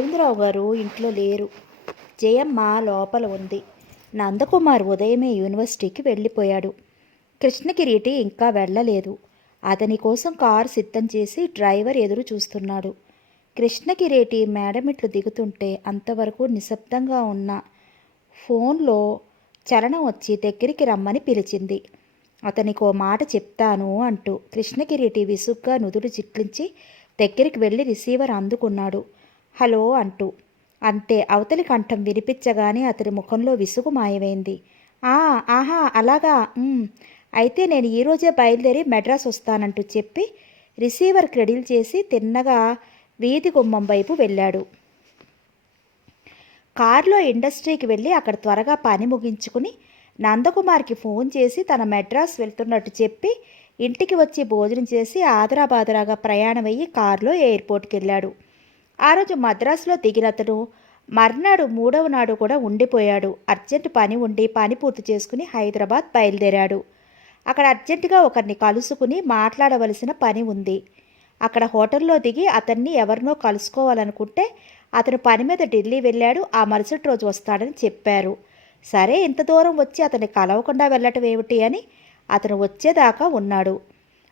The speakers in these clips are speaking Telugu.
గోవిందరావు గారు ఇంట్లో లేరు. జయమ్మ లోపల ఉంది. నందకుమార్ ఉదయమే యూనివర్సిటీకి వెళ్ళిపోయాడు. కృష్ణకిరీటి ఇంకా వెళ్ళలేదు. అతని కోసం కారు సిద్ధం చేసి డ్రైవర్ ఎదురు చూస్తున్నాడు. కృష్ణకిరీటి మేడమిట్లు దిగుతుంటే అంతవరకు నిశ్శబ్దంగా ఉన్న ఫోన్లో చలనం వచ్చి దగ్గరికి రమ్మని పిలిచింది. అతనికో మాట చెప్తాను అంటూ కృష్ణకిరీటి విసుగ్గా నుదురు చిట్లించి దగ్గరికి వెళ్ళి రిసీవర్ అందుకున్నాడు. హలో అంటూ. అంతే, అవతలి కంఠం వినిపించగానే అతని ముఖంలో విసుగు మాయమైంది. ఆహా అలాగా, అయితే నేను ఈరోజే బయలుదేరి మెడ్రాస్ వస్తానంటూ చెప్పి రిసీవర్ క్రెడిల్ చేసి తిన్నగా వీధి గుమ్మం వైపు వెళ్ళాడు. కారులో ఇండస్ట్రీకి వెళ్ళి అక్కడ త్వరగా పని ముగించుకుని నందకుమార్కి ఫోన్ చేసి తన మెడ్రాస్ వెళ్తున్నట్టు చెప్పి ఇంటికి వచ్చి భోజనం చేసి ఆదరాబాదరాగా ప్రయాణమయ్యి కారులో ఎయిర్పోర్ట్కి వెళ్ళాడు. ఆ రోజు మద్రాసులో దిగినతను మర్నాడు మూడవ నాడు కూడా ఉండిపోయాడు. అర్జెంటు పని ఉండి పని పూర్తి చేసుకుని హైదరాబాద్ బయలుదేరాడు. అక్కడ అర్జెంటుగా ఒకరిని కలుసుకుని మాట్లాడవలసిన పని ఉంది. అక్కడ హోటల్లో దిగి అతన్ని ఎవరినో కలుసుకోవాలనుకుంటే అతను పని మీద ఢిల్లీ వెళ్ళాడు. ఆ మరుసటి రోజు వస్తాడని చెప్పారు. సరే, ఇంత దూరం వచ్చి అతన్ని కలవకుండా వెళ్ళటం ఏమిటి అని అతను వచ్చేదాకా ఉన్నాడు.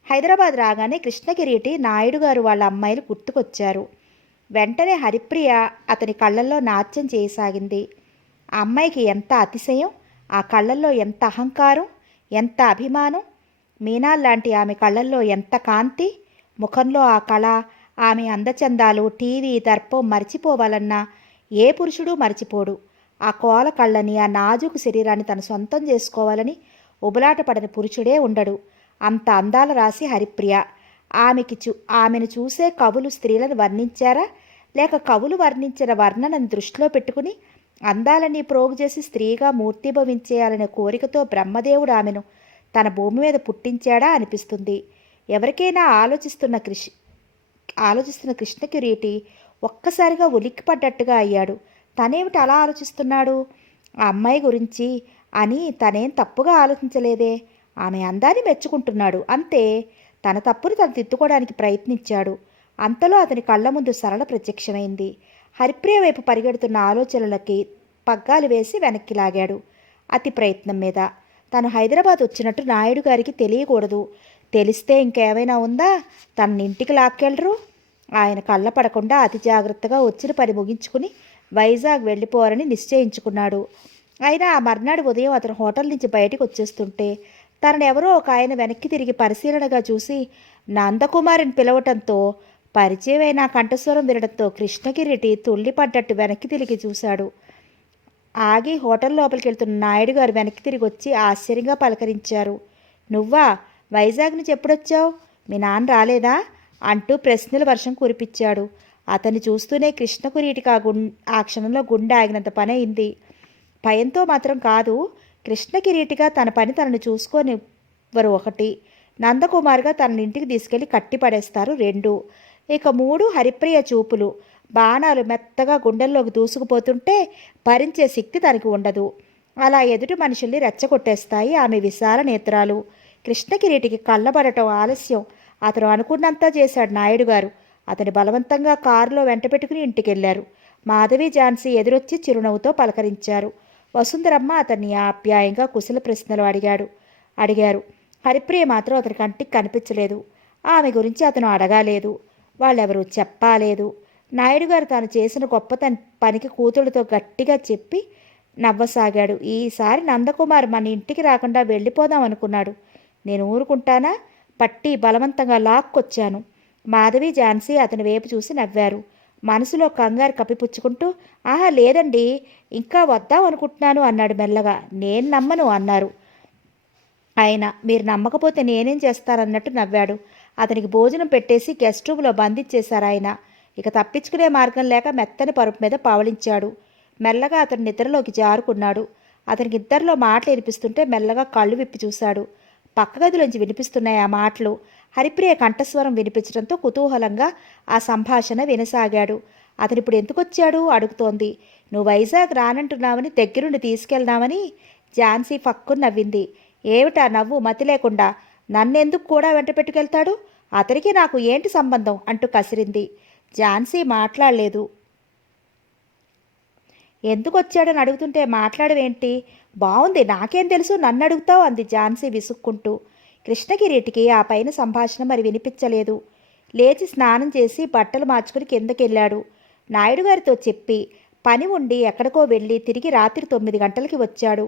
హైదరాబాద్ రాగానే కృష్ణకిరీటి నాయుడు గారు వాళ్ళ అమ్మాయిలు గుర్తుకొచ్చారు. వెంటనే హరిప్రియ అతని కళ్ళల్లో నాట్యం చేయసాగింది. ఆ అమ్మాయికి ఎంత అతిశయం, ఆ కళ్ళల్లో ఎంత అహంకారం, ఎంత అభిమానం. మీనాల్లాంటి ఆమె కళ్ళల్లో ఎంత కాంతి, ముఖంలో ఆ కళ, ఆమె అందచందాలు టీవీ దర్పం మర్చిపోవాలన్నా ఏ పురుషుడు మర్చిపోడు. ఆ కోల కళ్ళని, ఆ నాజుకు శరీరాన్ని తను సొంతం చేసుకోవాలని ఉబలాట పడని పురుషుడే ఉండడు. అంత అందాల రాసి హరిప్రియ. ఆమెను చూసే కవులు స్త్రీలను వర్ణించారా, లేక కవులు వర్ణించిన వర్ణనను దృష్టిలో పెట్టుకుని అందాలని ప్రోగు చేసి స్త్రీగా మూర్తిభవించేయాలనే కోరికతో బ్రహ్మదేవుడు ఆమెను తన భూమి మీద పుట్టించాడా అనిపిస్తుంది. ఎవరికైనా ఆలోచిస్తున్న కృష్ణకిరీటి ఒక్కసారిగా ఉలిక్కిపడ్డట్టుగా అయ్యాడు. తనేమిటి అలా ఆలోచిస్తున్నాడు ఆ అమ్మాయి గురించి అని తనేం తప్పుగా ఆలోచించలేదే. ఆమె అందాన్ని మెచ్చుకుంటున్నాడు అంతే. తన తప్పును తను తిద్దుకోవడానికి ప్రయత్నించాడు. అంతలో అతని కళ్ళ ముందు సరళ ప్రత్యక్షమైంది. హరిప్రియ వైపు పరిగెడుతున్న ఆలోచనలకి పగ్గాలు వేసి వెనక్కి లాగాడు. అతి ప్రయత్నం మీద. తను హైదరాబాద్ వచ్చినట్టు నాయుడు గారికి తెలియకూడదు. తెలిస్తే ఇంకేమైనా ఉందా, తన ఇంటికి లాక్కెళ్ళరు. ఆయన కళ్ళ పడకుండా అతి జాగ్రత్తగా వచ్చిన పని ముగించుకుని వైజాగ్ వెళ్ళిపోవాలని నిశ్చయించుకున్నాడు. అయినా ఆ మర్నాడు ఉదయం అతను హోటల్ నుంచి బయటికి వచ్చేస్తుంటే తనను ఎవరో ఒక ఆయన వెనక్కి తిరిగి పరిశీలనగా చూసి నందకుమారిని పిలవటంతో, పరిచయమైన కంఠస్వరం వినడంతో కృష్ణకిరీటి తుళ్ళిపడ్డట్టు వెనక్కి తిరిగి చూశాడు. ఆగి హోటల్ లోపలికి వెళ్తున్న నాయుడు గారు వెనక్కి తిరిగి వచ్చి ఆశ్చర్యంగా పలకరించారు. నువ్వా? వైజాగ్ నుంచి ఎప్పుడొచ్చావు? మీ నాన్న రాలేదా అంటూ ప్రశ్నల వర్షం కురిపించాడు. అతన్ని చూస్తూనే కృష్ణకిరీటికి ఆ క్షణంలో గుండె ఆగినంత పని అయింది. భయంతో మాత్రం కాదు. కృష్ణకిరీటిగా తన పని తనను చూసుకోనివ్వరు ఒకటి, నందకుమార్గా తన ఇంటికి తీసుకెళ్లి కట్టిపడేస్తారు రెండు, ఇక మూడు హరిప్రియ చూపులు బాణాలు మెత్తగా గుండెల్లోకి దూసుకుపోతుంటే భరించే శక్తి తనకి ఉండదు. అలా ఎదుటి మనుషుల్ని రెచ్చగొట్టేస్తాయి ఆమె విశాల నేత్రాలు. కృష్ణకిరీటికి కళ్ళబడటం ఆలస్యం. అతను అనుకున్నంతా చేశాడు నాయుడు గారు. అతని బలవంతంగా కారులో వెంట పెట్టుకుని ఇంటికెళ్లారు. మాధవి ఝాన్సీ ఎదురొచ్చి చిరునవ్వుతో పలకరించారు. వసుంధరమ్మ అతన్ని ఆప్యాయంగా కుశల ప్రశ్నలు అడిగారు. హరిప్రియ మాత్రం అతని కంటికి కనిపించలేదు. ఆమె గురించి అతను అడగాలేదు. వాళ్ళెవరూ చెప్పాలేదు. నాయుడు గారు తాను చేసిన గొప్ప పనికి కూతురుతో గట్టిగా చెప్పి నవ్వసాగాడు. ఈసారి నందకుమార్ మన ఇంటికి రాకుండా వెళ్ళిపోదాం అనుకున్నాడు. నేను ఊరుకుంటానా? పట్టి బలవంతంగా లాక్కొచ్చాను. మాధవి ఝాన్సీ అతని వైపు చూసి నవ్వారు. మనసులో కంగారు కప్పిపుచ్చుకుంటూ, ఆహా లేదండి, ఇంకా వద్దాం అనుకుంటున్నాను అన్నాడు మెల్లగా. నేను నమ్మను అన్నారు ఆయన. మీరు నమ్మకపోతే నేనేం చేస్తానన్నట్టు నవ్వాడు. అతనికి భోజనం పెట్టేసి గెస్ట్ రూమ్లో బంధించేశారు ఆయన. ఇక తప్పించుకునే మార్గం లేక మెత్తని పరుపు మీద పవళించాడు. మెల్లగా అతను నిద్రలోకి జారుకున్నాడు. అతనికి ఇద్దరిలో మాటలు వినిపిస్తుంటే మెల్లగా కళ్ళు విప్పి చూశాడు. పక్క గదిలోంచి వినిపిస్తున్నాయి ఆ మాటలు. హరిప్రియ కంఠస్వరం వినిపించడంతో కుతూహలంగా ఆ సంభాషణ వినసాగాడు. అతను ఇప్పుడు ఎందుకొచ్చాడు అడుగుతోంది. నువ్వు వైజాగ్ రానంటున్నావని దగ్గరుండి తీసుకెళ్దామని. ఝాన్సీ ఫక్కుని నవ్వింది. ఏమిటా నవ్వు మతి లేకుండా? నన్నెందుకు కూడా వెంట పెట్టుకెళ్తాడు? అతనికి నాకు ఏంటి సంబంధం అంటూ కసిరింది. ఝాన్సీ మాట్లాడలేదు. ఎందుకు వచ్చాడని అడుగుతుంటే మాట్లాడవేంటి? బావుంది, నాకేం తెలుసు, నన్ను అడుగుతావు అంది ఝాన్సీ విసుక్కుంటూ. కృష్ణకిరీటికి ఆ పైన సంభాషణ మరి వినిపించలేదు. లేచి స్నానం చేసి బట్టలు మార్చుకుని కిందకెళ్ళాడు. నాయుడు గారితో చెప్పి పని ఉండి ఎక్కడికో వెళ్ళి తిరిగి రాత్రి 9 గంటలకి వచ్చాడు.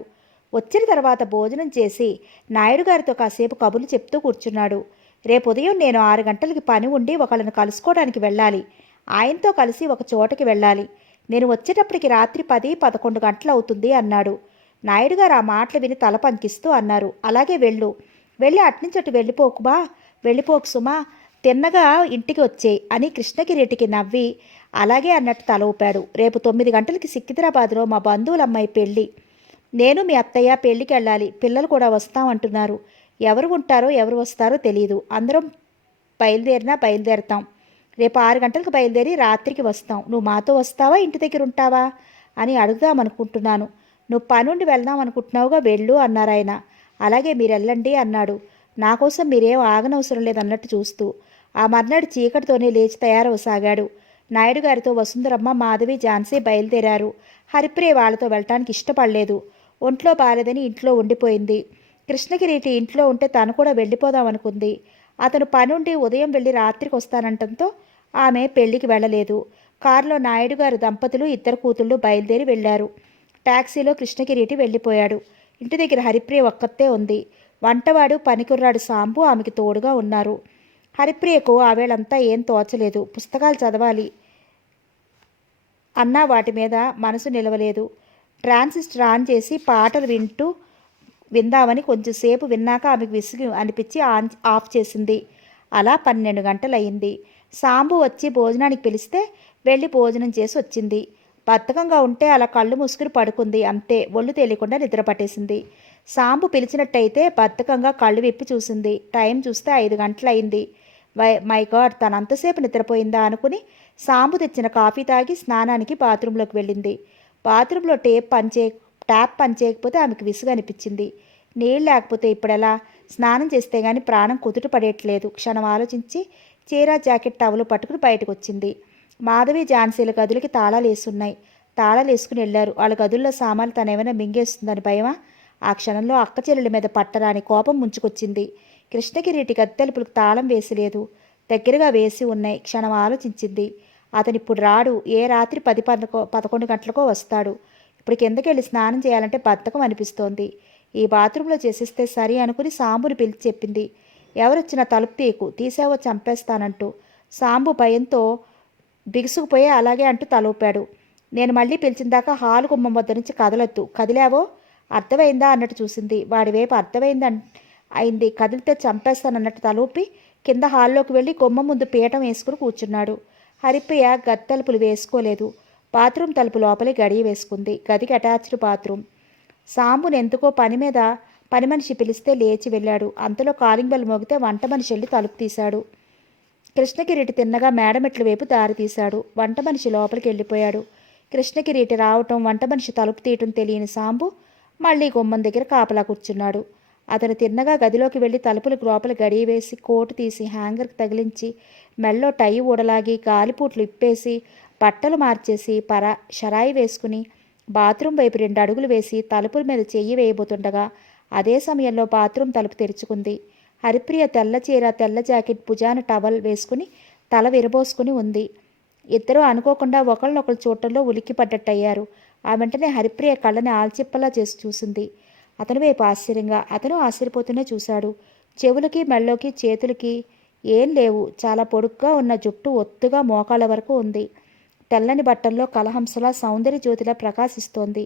వచ్చిన తర్వాత భోజనం చేసి నాయుడు గారితో కాసేపు కబుర్లు చెప్తూ కూర్చున్నాడు. రేపు ఉదయం నేను 6 గంటలకి పని ఉండి ఒకళ్ళని కలుసుకోవడానికి వెళ్ళాలి. ఆయనతో కలిసి ఒక చోటకి వెళ్ళాలి. నేను వచ్చేటప్పటికి రాత్రి 10, 11 గంటలు అవుతుంది అన్నాడు. నాయుడు గారు ఆ మాటలు విని తల పంకిస్తూ అన్నారు, అలాగే వెళ్ళు, వెళ్ళి అట్నుంచటు వెళ్ళిపోకుమా, వెళ్ళిపోకు సుమా, తిన్నగా ఇంటికి వచ్చేయి అని కృష్ణకిరీటికి నవ్వి అలాగే అన్నట్టు తల ఊపాడు. రేపు 9 గంటలకి సికింద్రాబాద్లో మా బంధువుల అమ్మాయి పెళ్ళి. నేను మీ అత్తయ్య పెళ్ళికి వెళ్ళాలి. పిల్లలు కూడా వస్తామంటున్నారు. ఎవరు ఉంటారో ఎవరు వస్తారో తెలియదు. అందరం బయలుదేరుతాం. రేపు 6 గంటలకు బయలుదేరి రాత్రికి వస్తాం. నువ్వు మాతో వస్తావా, ఇంటి దగ్గర ఉంటావా అని అడుగుదామనుకుంటున్నాను. నువ్వు పనుండి వెళ్దాం అనుకుంటున్నావుగా, వెళ్ళు అన్నారాయన. అలాగే మీరు వెళ్ళండి అన్నాడు. నా కోసం మీరేం ఆగనవసరం లేదన్నట్టు చూస్తూ. ఆ మర్నాడు చీకటితోనే లేచి తయారవసాగాడు. నాయుడు గారితో వసుంధరమ్మ, మాధవి, ఝాన్సీ బయలుదేరారు. హరిప్రియ వాళ్ళతో వెళ్ళటానికి ఇష్టపడలేదు. ఒంట్లో బాలేదని ఇంట్లో ఉండిపోయింది. కృష్ణకిరీటి ఇంట్లో ఉంటే తను కూడా వెళ్ళిపోదామనుకుంది. అతను పనుండి ఉదయం వెళ్ళి రాత్రికి వస్తానంటంతో ఆమె పెళ్లికి వెళ్ళలేదు. కారులో నాయుడు గారు దంపతులు, ఇద్దరు కూతుళ్ళు బయలుదేరి వెళ్లారు. టాక్సీలో కృష్ణకిరీటి వెళ్ళిపోయాడు. ఇంటి దగ్గర హరిప్రియ ఒక్కతే ఉంది. వంటవాడు, పనికుర్రాడు సాంబు ఆమెకి తోడుగా ఉన్నారు. హరిప్రియకు ఆవేళంతా ఏం తోచలేదు. పుస్తకాలు చదవాలి అన్నా వాటి మీద మనసు నిలవలేదు. ట్రాన్సిస్టర్ ఆన్ చేసి పాటలు విందామని కొంచెంసేపు విన్నాక ఆమెకు విసుగు అనిపించి ఆఫ్ చేసింది. అలా 12 గంటలయ్యింది. సాంబు వచ్చి భోజనానికి పిలిస్తే వెళ్ళి భోజనం చేసి వచ్చింది. బద్ధకంగా ఉంటే అలా కళ్ళు మూసుకుని పడుకుంది. అంతే, ఒళ్ళు తెలియకుండా నిద్ర పట్టేసింది. సాంబు పిలిచినట్టయితే బద్ధకంగా కళ్ళు విప్పి చూసింది. టైం చూస్తే 5 గంటలయింది. మై గాడ్, తనంతసేపు నిద్రపోయిందా అనుకుని సాంబు తెచ్చిన కాఫీ తాగి స్నానానికి బాత్రూంలోకి వెళ్ళింది. బాత్రూంలో ట్యాప్ పనిచేయకపోతే ఆమెకు విసుగు అనిపించింది. నీళ్ళు లేకపోతే ఇప్పుడెలా? స్నానం చేస్తే గాని ప్రాణం కుదుట పడేయట్లేదు. క్షణం ఆలోచించి చీర, జాకెట్, టవలు పట్టుకుని బయటకు వచ్చింది. మాధవి, ఝాన్సీల గదులకి తాళాలు వేసున్నాయి. తాళాలు వేసుకుని వెళ్ళారు. వాళ్ళ గదుల్లో సామాన్లు తనేమైనా మింగేస్తుందని భయమా? ఆ క్షణంలో అక్క చెల్లెల మీద పట్టరాని కోపం ముంచుకొచ్చింది. కృష్ణకిరీటి గది తలుపులకు తాళం వేసిలేదు. దగ్గరగా వేసి ఉన్నాయి. క్షణం ఆలోచించింది. అతనిప్పుడు రాడు. ఏ రాత్రి 10, 11 గంటలకో వస్తాడు. ఇప్పుడు కిందకెళ్ళి స్నానం చేయాలంటే బద్ధకం అనిపిస్తోంది. ఈ బాత్రూంలో చేసేస్తే సరి అనుకుని సాంబుని పిలిచి చెప్పింది. ఎవరొచ్చినా తలుపు తీయకు, తీసావో చంపేస్తానంటూ. సాంబు భయంతో బిగుసుకుపోయి అలాగే అంటూ తలూపాడు. నేను మళ్ళీ పిలిచిందాకా హాలు గుమ్మం వద్ద నుంచి కదలొద్దు. కదిలావో అర్థమైందా అన్నట్టు చూసింది. వాడి వైపు అయింది. కదిలితే చంపేస్తానన్నట్టు తలూపి కింద హాల్లోకి వెళ్ళి గుమ్మం ముందు పీఠం వేసుకుని కూర్చున్నాడు. హరిప్రియ గది తలుపులు వేసుకోలేదు. బాత్రూమ్ తలుపు లోపలే గడియ వేసుకుంది. గదికి అటాచ్డ్ బాత్రూమ్. సాంబుని ఎందుకో పని మనిషి పిలిస్తే లేచి వెళ్ళాడు. అంతలో కాలింగ్ బెల్ మోగితే వంట మనిషి వెళ్ళి తలుపు తీశాడు. కృష్ణకిరీటి తిన్నగా మేడమెట్ల వైపు దారి తీశాడు. వంట మనిషి లోపలికి వెళ్ళిపోయాడు. కృష్ణకిరీటి రావటం, వంట మనిషి తలుపు తీయటం తెలియని సాంబు మళ్ళీ గుమ్మం దగ్గర కాపలా కూర్చున్నాడు. అతను తిన్నగా గదిలోకి వెళ్ళి తలుపులకు లోపల గడియ వేసి కోటు తీసి హ్యాంగర్కి తగిలించి మెళ్ళో టై ఊడలాగి గాలిపూట్లు ఇప్పేసి బట్టలు మార్చేసి షరాయి వేసుకుని బాత్రూం వైపు 2 అడుగులు వేసి తలుపుల మీద చెయ్యి వేయబోతుండగా అదే సమయంలో బాత్రూం తలుపు తెరుచుకుంది. హరిప్రియ తెల్ల చీర, తెల్ల జాకెట్, భుజాన టవల్ వేసుకుని తల విరబోసుకుని ఉంది. ఇద్దరూ అనుకోకుండా ఒకళ్ళనొకళ్ళు చూడటంలో ఉలిక్కిపడ్డట్టయ్యారు. ఆ వెంటనే హరిప్రియ కళ్ళని ఆల్చిప్పలా చేసి చూసింది. అతని వైపు ఆశ్చర్యంగా. అతను ఆశ్చర్యపోతూనే చూశాడు. చెవులకి, మెళ్ళోకి, చేతులకి ఏం లేవు. చాలా పొడుగ్గా ఉన్న జుట్టు ఒత్తుగా మోకాళ్ళ వరకు ఉంది. తెల్లని బట్టల్లో కలహంసలా సౌందర్య జ్యోతిలా ప్రకాశిస్తోంది.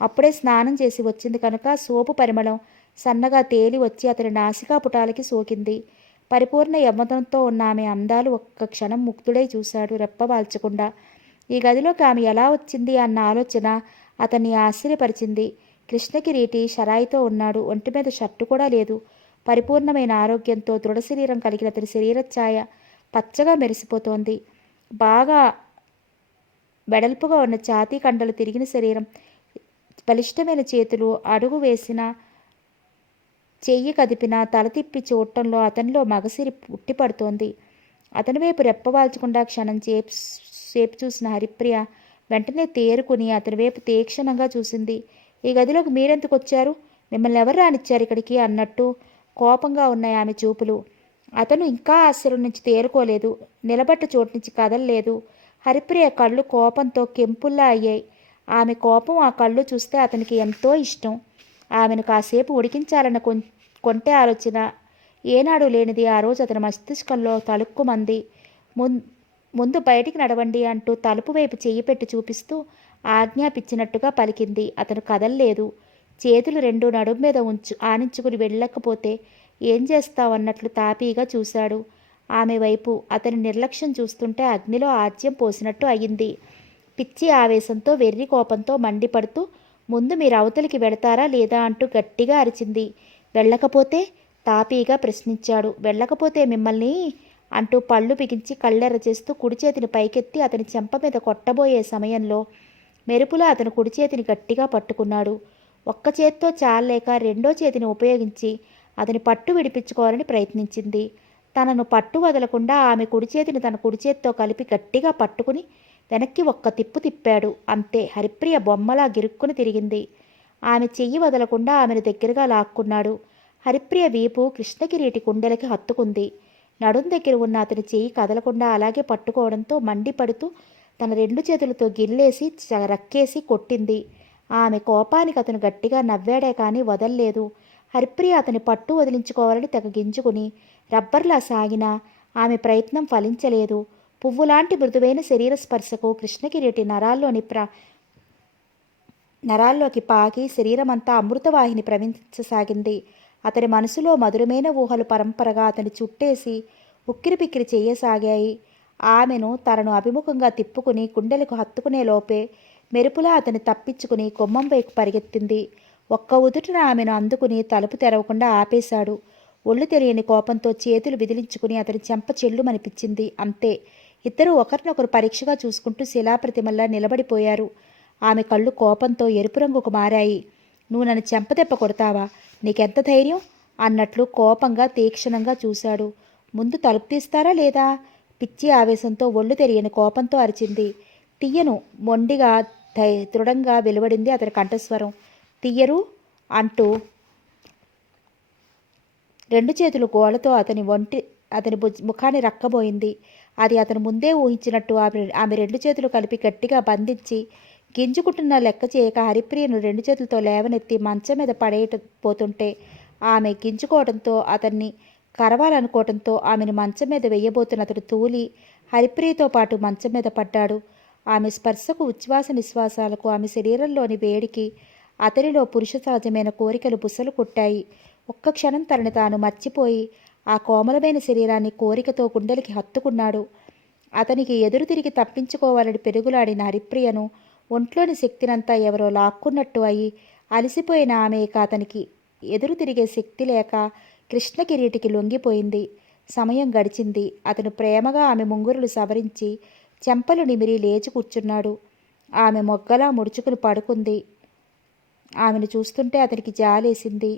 అప్పుడే స్నానం చేసి వచ్చింది కనుక సోపు పరిమళం సన్నగా తేలి వచ్చి అతని నాసికా పుటాలకి సోకింది. పరిపూర్ణ యవ్వనంతో ఉన్న ఆమె అందాలు ఒక్క క్షణం ముక్తుడై చూశాడు రెప్పవాల్చకుండా. ఈ గదిలోకి ఆమె ఎలా వచ్చింది అన్న ఆలోచన అతన్ని ఆశ్చర్యపరిచింది. కృష్ణకిరీటి షరాయితో ఉన్నాడు. ఒంటి మీద షర్టు కూడా లేదు. పరిపూర్ణమైన ఆరోగ్యంతో దృఢ శరీరం కలిగిన అతని శరీరఛాయ పచ్చగా మెరిసిపోతోంది. బాగా వెడల్పుగా ఉన్న ఛాతీ కండలు తిరిగిన శరీరం, బలిష్టమైన చేతులు, అడుగు వేసిన చెయ్యి కదిపినా తల తిప్పి చూడటంలో అతనిలో మగసిరి పుట్టిపడుతోంది. అతని వైపు రెప్పవాల్చకుండా క్షణం సేపు చూసిన హరిప్రియ వెంటనే తేరుకుని అతని వైపు తీక్షణంగా చూసింది. ఈ గదిలోకి మీరెందుకు వచ్చారు? మిమ్మల్ని ఎవరు రానిచ్చారు ఇక్కడికి అన్నట్టు కోపంగా ఉన్నాయి ఆమె చూపులు. అతను ఇంకా ఆశ్చర్యం నుంచి తేరుకోలేదు. నిలబట్ట చోటు నుంచి కదలలేదు. హరిప్రియ కళ్ళు కోపంతో కెంపుల్లా అయ్యాయి. ఆమె కోపం, ఆ కళ్ళు చూస్తే అతనికి ఎంతో ఇష్టం. ఆమెను కాసేపు ఉడికించాలన్న కొంటె ఆలోచన ఏనాడు లేనిది ఆ రోజు అతని మస్తిష్కంలో తలుక్కుమంది. ముందు బయటికి నడవండి అంటూ తలుపు వైపు చెయ్యి పెట్టి చూపిస్తూ ఆజ్ఞాపించినట్టుగా పలికింది. అతను కదల్లేదు. చేతులు రెండు నడుము మీద ఆనించుకుని వెళ్ళకపోతే ఏం చేస్తావన్నట్లు తాపీగా చూశాడు ఆమె వైపు. అతని నిర్లక్ష్యం చూస్తుంటే అగ్నిలో ఆజ్యం పోసినట్టు అయింది. పిచ్చి ఆవేశంతో వెర్రి కోపంతో మండిపడుతూ ముందు మీరు అవతలికి వెళతారా లేదా అంటూ గట్టిగా అరిచింది. వెళ్ళకపోతే? తాపీగా ప్రశ్నించాడు. వెళ్ళకపోతే మిమ్మల్ని అంటూ పళ్ళు బిగించి కళ్ళెర్ర చేస్తూ కుడి చేతిని పైకెత్తి అతని చెంప మీద కొట్టబోయే సమయంలో మెరుపులా అతను కుడి చేతిని గట్టిగా పట్టుకున్నాడు. ఒక్క చేత్తో చాలలేక రెండో చేతిని ఉపయోగించి అతని పట్టు విడిపించుకోవాలని ప్రయత్నించింది. తనను పట్టు వదలకుండా ఆమె కుడి చేతిని తన కుడి చేత్తో కలిపి గట్టిగా పట్టుకుని వెనక్కి ఒక్క తిప్పు తిప్పాడు. అంతే. హరిప్రియ బొమ్మలా గిరుక్కుని తిరిగింది. ఆమె చెయ్యి వదలకుండా ఆమెను దగ్గరగా లాక్కున్నాడు. హరిప్రియ వీపు కృష్ణకిరీటి కుండెలకి హత్తుకుంది. నడుం దగ్గర ఉన్న అతని చెయ్యి కదలకుండా అలాగే పట్టుకోవడంతో మండిపడుతూ తన రెండు చేతులతో గిల్లేసి రక్కేసి కొట్టింది. ఆమె కోపానికి అతను గట్టిగా నవ్వాడే కానీ వదల్లేదు. హరిప్రియ అతని పట్టు వదిలించుకోవాలని తెగ గింజుకుని రబ్బర్లా సాగినా ఆమె ప్రయత్నం ఫలించలేదు. పువ్వులాంటి మృదువైన శరీర స్పర్శకు కృష్ణకిరీటి నరాల్లోకి పాకి శరీరమంతా అమృతవాహిని ప్రవహించసాగింది. అతని మనసులో మధురమైన ఊహలు పరంపరగా అతని చుట్టేసి ఉక్కిరిపిక్కిరి చెయ్యసాగాయి. ఆమెను తనను అభిముఖంగా తిప్పుకుని గుండెలకు హత్తుకునే లోపే మెరుపులా అతని తప్పించుకుని గుమ్మం వైపు పరిగెత్తింది. ఒక్క ఉదుటిన ఆమెను అందుకుని తలుపు తెరవకుండా ఆపేశాడు. ఒళ్ళు తెలియని కోపంతో చేతులు విదిలించుకుని అతని చెంప చెల్లుమనిపించింది. అంతే. ఇద్దరూ ఒకరినొకరు పరీక్షగా చూసుకుంటూ శిలాప్రతిమల్లా నిలబడిపోయారు. ఆమె కళ్ళు కోపంతో ఎరుపు రంగుకు మారాయి. నువ్వు నన్ను చెంపదెబ్బ కొడతావా? నీకెంత ధైర్యం? అన్నట్లు కోపంగా తీక్షణంగా చూశాడు. ముందు తలుపు తీస్తారా లేదా? పిచ్చి ఆవేశంతో ఒళ్ళు తెలియని కోపంతో అరిచింది. తీయను, మొండిగా దృఢంగా వెలువడింది అతని కంఠస్వరం. తీయరు అంటూ రెండు చేతులు గోళ్లతో అతని ముఖాన్ని రక్కబోయింది. అది అతను ముందే ఊహించినట్టు ఆమె రెండు చేతులు కలిపి గట్టిగా బంధించి గింజుకుంటున్న లెక్క చేయక హరిప్రియను రెండు చేతులతో లేవనెత్తి మంచం మీద పోతుంటే ఆమె గింజుకోవడంతో అతన్ని కరవాలనుకోవడంతో ఆమెను మంచం మీద వెయ్యబోతున్న అతడు తూలి హరిప్రియతో పాటు మంచం మీద పడ్డాడు. ఆమె స్పర్శకు, ఉచ్ఛ్వాస నిశ్వాసాలకు, ఆమె శరీరంలోని వేడికి అతనిలో పురుష సహజమైన కోరికలు బుసలు కొట్టాయి. ఒక్క క్షణం తనని తాను మర్చిపోయి ఆ కోమలమైన శరీరాన్ని కోరికతో గుండెలకి హత్తుకున్నాడు. అతనికి ఎదురు తిరిగి తప్పించుకోవాలని పెరుగులాడిన హరిప్రియను ఒంట్లోని శక్తినంతా ఎవరో లాక్కున్నట్టు అయి అలసిపోయిన ఆమె ఇక అతనికి ఎదురు తిరిగే శక్తి లేక కృష్ణకిరీటికి లొంగిపోయింది. సమయం గడిచింది. అతను ప్రేమగా ఆమె ముంగురులు సవరించి చెంపలు నిమిరి లేచి కూర్చున్నాడు. ఆమె మొగ్గలా ముడుచుకుని పడుకుంది. ఆమెను చూస్తుంటే అతనికి జాలేసింది.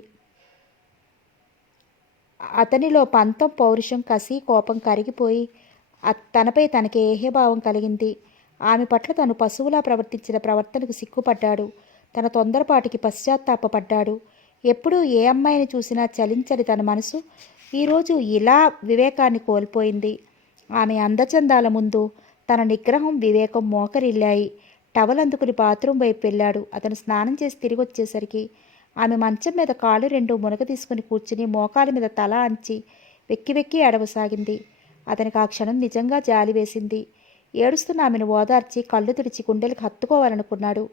అతనిలో పంతం, పౌరుషం, కసి, కోపం కరిగిపోయి తనపై తనకి ఏహ్యభావం కలిగింది. ఆమె పట్ల తను పశువులా ప్రవర్తించిన ప్రవర్తనకు సిగ్గుపడ్డాడు. తన తొందరపాటికి పశ్చాత్తాపపడ్డాడు. ఎప్పుడూ ఏ అమ్మాయిని చూసినా చలించని తన మనసు ఈరోజు ఇలా వివేకాన్ని కోల్పోయింది. ఆమె అందచందాల ముందు తన నిగ్రహం, వివేకం మోకరిల్లాయి. టవల్ అందుకుని బాత్రూమ్ వైపు వెళ్ళాడు. అతను స్నానం చేసి తిరిగి వచ్చేసరికి ఆమె మంచం మీద కాళ్ళు రెండు మునగ తీసుకుని కూర్చుని మోకాల మీద తల అంచి వెక్కి వెక్కి ఏడవసాగింది. అతనికి ఆ క్షణం నిజంగా జాలి వేసింది. ఏడుస్తున్న ఆమెను ఓదార్చి కళ్ళు తుడిచి గుండెలకు హత్తుకోవాలనుకున్నాడు.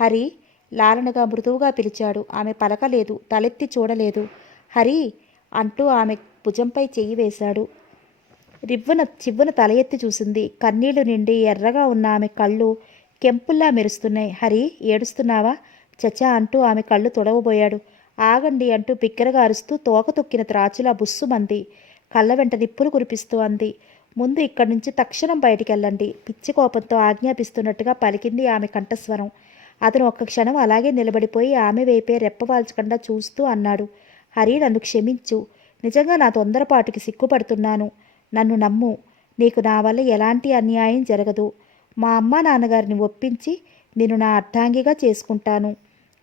హరి లాలనగా మృదువుగా పిలిచాడు. ఆమె పలకలేదు, తలెత్తి చూడలేదు. హరి అంటూ ఆమె భుజంపై చెయ్యి వేశాడు. చివ్వున తల ఎత్తి చూసింది. కన్నీళ్లు నిండి ఎర్రగా ఉన్న ఆమె కళ్ళు కెంపుల్లా మెరుస్తున్నాయి. హరి, ఏడుస్తున్నావా? చచా అంటూ ఆమె కళ్ళు తొడవబోయాడు. ఆగండి అంటూ బిగ్గరగా అరుస్తూ తోక తొక్కిన త్రాచులా బుస్సుమంది. కళ్ళ వెంట నిప్పులు కురిపిస్తూ అంది. ముందు ఇక్కడి నుంచి తక్షణం బయటికెళ్ళండి, పిచ్చి కోపంతో ఆజ్ఞాపిస్తున్నట్టుగా పలికింది ఆమె కంఠస్వరం. అతను ఒక్క క్షణం అలాగే నిలబడిపోయి ఆమె వైపే రెప్పవాల్చకుండా చూస్తూ అన్నాడు. హరి, నన్ను క్షమించు. నిజంగా నా తొందరపాటుకి సిగ్గుపడుతున్నాను. నన్ను నమ్ము. నీకు నా వల్ల ఎలాంటి అన్యాయం జరగదు. మా అమ్మ నాన్నగారిని ఒప్పించి నిన్ను నా అర్ధాంగిగా చేసుకుంటాను.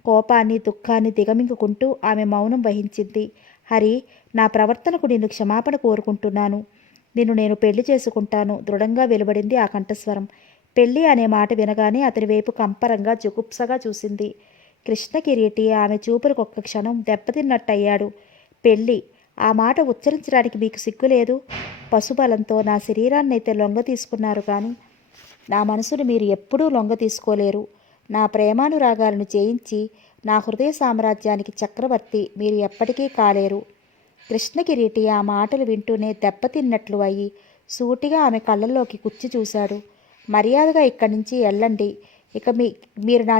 కోపాన్ని దుఃఖాన్ని దిగమింగుకుంటూ ఆమె మౌనం వహించింది. హరి, నా ప్రవర్తనకు నిన్ను క్షమాపణ కోరుకుంటున్నాను. నిన్ను నేను పెళ్లి చేసుకుంటాను దృఢంగా వెలువడింది ఆ కంఠస్వరం. పెళ్లి అనే మాట వినగానే అతని వైపు కంపరంగా జుగుప్సగా చూసింది. కృష్ణ కిరీటి ఆమె చూపులకు ఒక్క క్షణం దెబ్బతిన్నట్టయ్యాడు. పెళ్ళి, ఆ మాట ఉచ్చరించడానికి మీకు సిగ్గులేదు? పశుబలంతో నా శరీరాన్నైతే లొంగ తీసుకున్నారు కానీ నా మనసును మీరు ఎప్పుడూ లొంగ తీసుకోలేరు. నా ప్రేమానురాగాలను జయించి నా హృదయ సామ్రాజ్యానికి చక్రవర్తి మీరు ఎప్పటికీ కాలేరు. కృష్ణ కిరీటి ఆ మాటలు వింటూనే దెబ్బతిన్నట్లు అయ్యి సూటిగా ఆమె కళ్ళల్లోకి కుచ్చి చూశాడు. మర్యాదగా ఇక్కడి నుంచి వెళ్ళండి. ఇక మీరు నా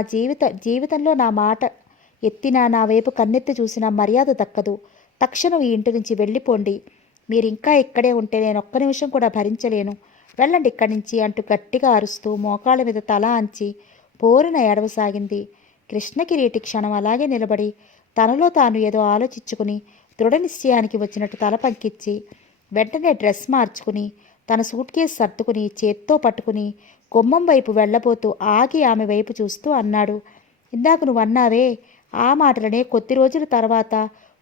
జీవితంలో నా మాట ఎత్తినా నా వైపు కన్నెత్తి చూసిన మర్యాద దక్కదు. తక్షణం ఈ ఇంటి నుంచి వెళ్ళిపోండి. మీరు ఇంకా ఇక్కడే ఉంటే నేను ఒక్క నిమిషం కూడా భరించలేను. వెళ్ళండి ఇక్కడి నుంచి అంటూ గట్టిగా అరుస్తూ మోకాళ్ళ మీద తల అంచి పోరున ఏడవసాగింది. కృష్ణ కిరీటి క్షణం అలాగే నిలబడి తనలో తాను ఏదో ఆలోచించుకుని దృఢ నిశ్చయానికి వచ్చినట్టు తల పంకిచ్చి వెంటనే డ్రెస్ మార్చుకుని తన సూట్ కేసు సర్దుకుని చేత్తో పట్టుకుని గుమ్మం వైపు వెళ్ళబోతూ ఆగి ఆమె వైపు చూస్తూ అన్నాడు, ఇందాక నువ్వు అన్నావే ఆ మాటలనే కొద్ది రోజుల తర్వాత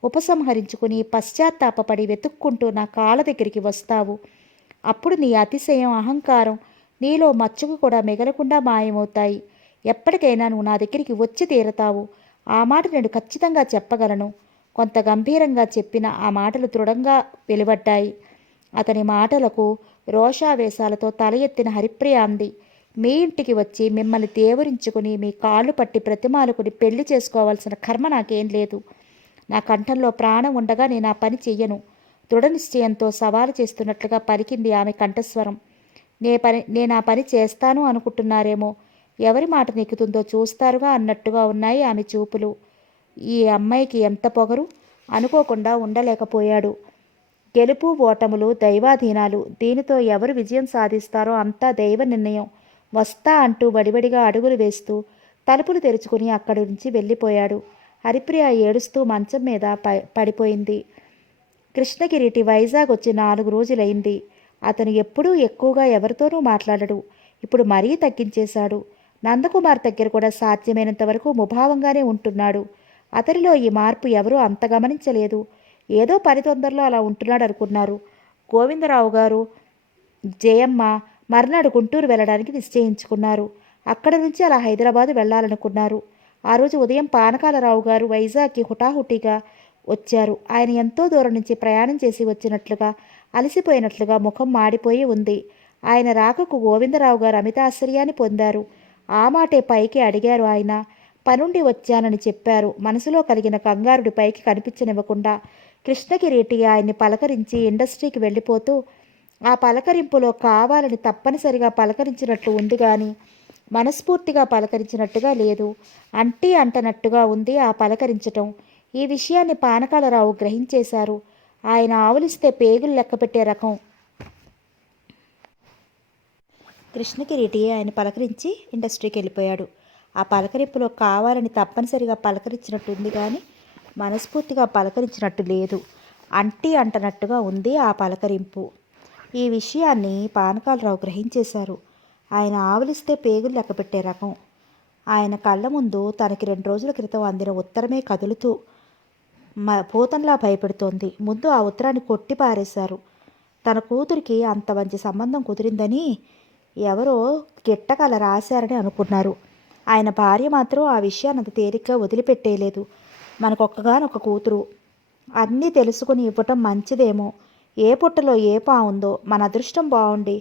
ఉపసంహరించుకుని పశ్చాత్తాపపడి వెతుక్కుంటూ నా కాళ్ళ దగ్గరికి వస్తావు. అప్పుడు నీ అతిశయం అహంకారం నీలో మచ్చుకు కూడా మిగలకుండా మాయమవుతాయి. ఎప్పటికైనా నువ్వు నా దగ్గరికి వచ్చి తీరతావు. ఆ మాట నేను ఖచ్చితంగా చెప్పగలను. కొంత గంభీరంగా చెప్పిన ఆ మాటలు దృఢంగా వెలువడ్డాయి. అతని మాటలకు రోషావేశాలతో తల ఎత్తిన హరిప్రియ అంది, మీ ఇంటికి వచ్చి మిమ్మల్ని దేవరించుకుని మీ కాళ్ళు పట్టి ప్రతిమాలుకుని పెళ్లి చేసుకోవాల్సిన కర్మ నాకేం లేదు. నా కంఠంలో ప్రాణం ఉండగా నేను ఆ పని చెయ్యను. దృఢ నిశ్చయంతో సవాలు చేస్తున్నట్లుగా పలికింది ఆమె కంఠస్వరం. నేను ఆ పని చేస్తాను అనుకుంటున్నారేమో. ఎవరి మాట నెక్కుతుందో చూస్తారుగా అన్నట్టుగా ఉన్నాయి ఆమె చూపులు. ఈ అమ్మాయికి ఎంత పొగరు! అనుకోకుండా ఉండలేకపోయాడు. గెలుపు ఓటములు దైవాధీనాలు. దీనితో ఎవరు విజయం సాధిస్తారో అంతా దైవ నిర్ణయం. వస్తా అంటూ వడివడిగా అడుగులు వేస్తూ తలుపులు తెరుచుకుని అక్కడి నుంచి వెళ్ళిపోయాడు. హరిప్రియ ఏడుస్తూ మంచం మీద పడిపోయింది. కృష్ణకిరీటి వైజాగ్ వచ్చి 4 రోజులైంది. అతను ఎప్పుడూ ఎక్కువగా ఎవరితోనూ మాట్లాడడు. ఇప్పుడు మరీ తగ్గించేశాడు. నందకుమార్ దగ్గర కూడా సాధ్యమైనంత వరకు ముభావంగానే ఉంటున్నాడు. అతనిలో ఈ మార్పు ఎవరూ అంత గమనించలేదు. ఏదో పని తొందరలో అలా ఉంటున్నాడు అనుకున్నారు. గోవిందరావు గారు, జయమ్మ మర్నాడు గుంటూరు వెళ్ళడానికి నిశ్చయించుకున్నారు. అక్కడ నుంచి అలా హైదరాబాదు వెళ్ళాలనుకున్నారు. ఆ రోజు ఉదయం పానకాలరావు గారు వైజాగ్కి హుటాహుటిగా వచ్చారు. ఆయన ఎంతో దూరం నుంచి ప్రయాణం చేసి వచ్చినట్లుగా అలసిపోయినట్లుగా ముఖం మాడిపోయి ఉంది. ఆయన రాకకు గోవిందరావు గారు అమిత ఆశ్చర్యాన్ని పొందారు. ఆ మాటే పైకి అడిగారు ఆయన. పనుండి వచ్చానని చెప్పారు. మనసులో కలిగిన కంగారుడి పైకి కనిపించనివ్వకుండా కృష్ణకిరీటి ఆయన్ని పలకరించి ఇండస్ట్రీకి వెళ్ళిపోతూ ఆ పలకరింపులో కావాలని తప్పనిసరిగా పలకరించినట్లు ఉంది కానీ మనస్ఫూర్తిగా పలకరించినట్టుగా లేదు. అంటీ అంటనట్టుగా ఉంది ఆ పలకరించటం. ఈ విషయాన్ని పానకాలరావు గ్రహించేశారు. ఆయన ఆవులిస్తే పేగులు లెక్కపెట్టే రకం. కృష్ణకిరీటి ఆయన పలకరించి ఇండస్ట్రీకి వెళ్ళిపోయాడు. ఆ పలకరింపులో కావాలని తప్పనిసరిగా పలకరించినట్టుంది కానీ మనస్ఫూర్తిగా పలకరించినట్టు లేదు. అంటీ అంటనట్టుగా ఉంది ఆ పలకరింపు. ఈ విషయాన్ని పానకాలరావు గ్రహించేశారు. ఆయన ఆవులిస్తే పేగులు లెక్కపెట్టే రకం. ఆయన కళ్ళ ముందు తనకి 2 రోజుల క్రితం అందిన ఉత్తరమే కదులుతూ భూతంలా భయపెడుతోంది. ముందు ఆ ఉత్తరాన్ని కొట్టి పారేశారు. తన కూతురికి అంత మంచి సంబంధం కుదిరిందని ఎవరో గిట్టకల రాశారని అనుకున్నారు. ఆయన భార్య మాత్రం ఆ విషయాన్ని అంత తేలిగ్గా వదిలిపెట్టేయలేదు. మనకొక్కగానొక్క కూతురు, అన్నీ తెలుసుకుని ఇవ్వటం మంచిదేమో. ఏ పుట్టలో ఏ పావుందో. మన అదృష్టం బాగుండి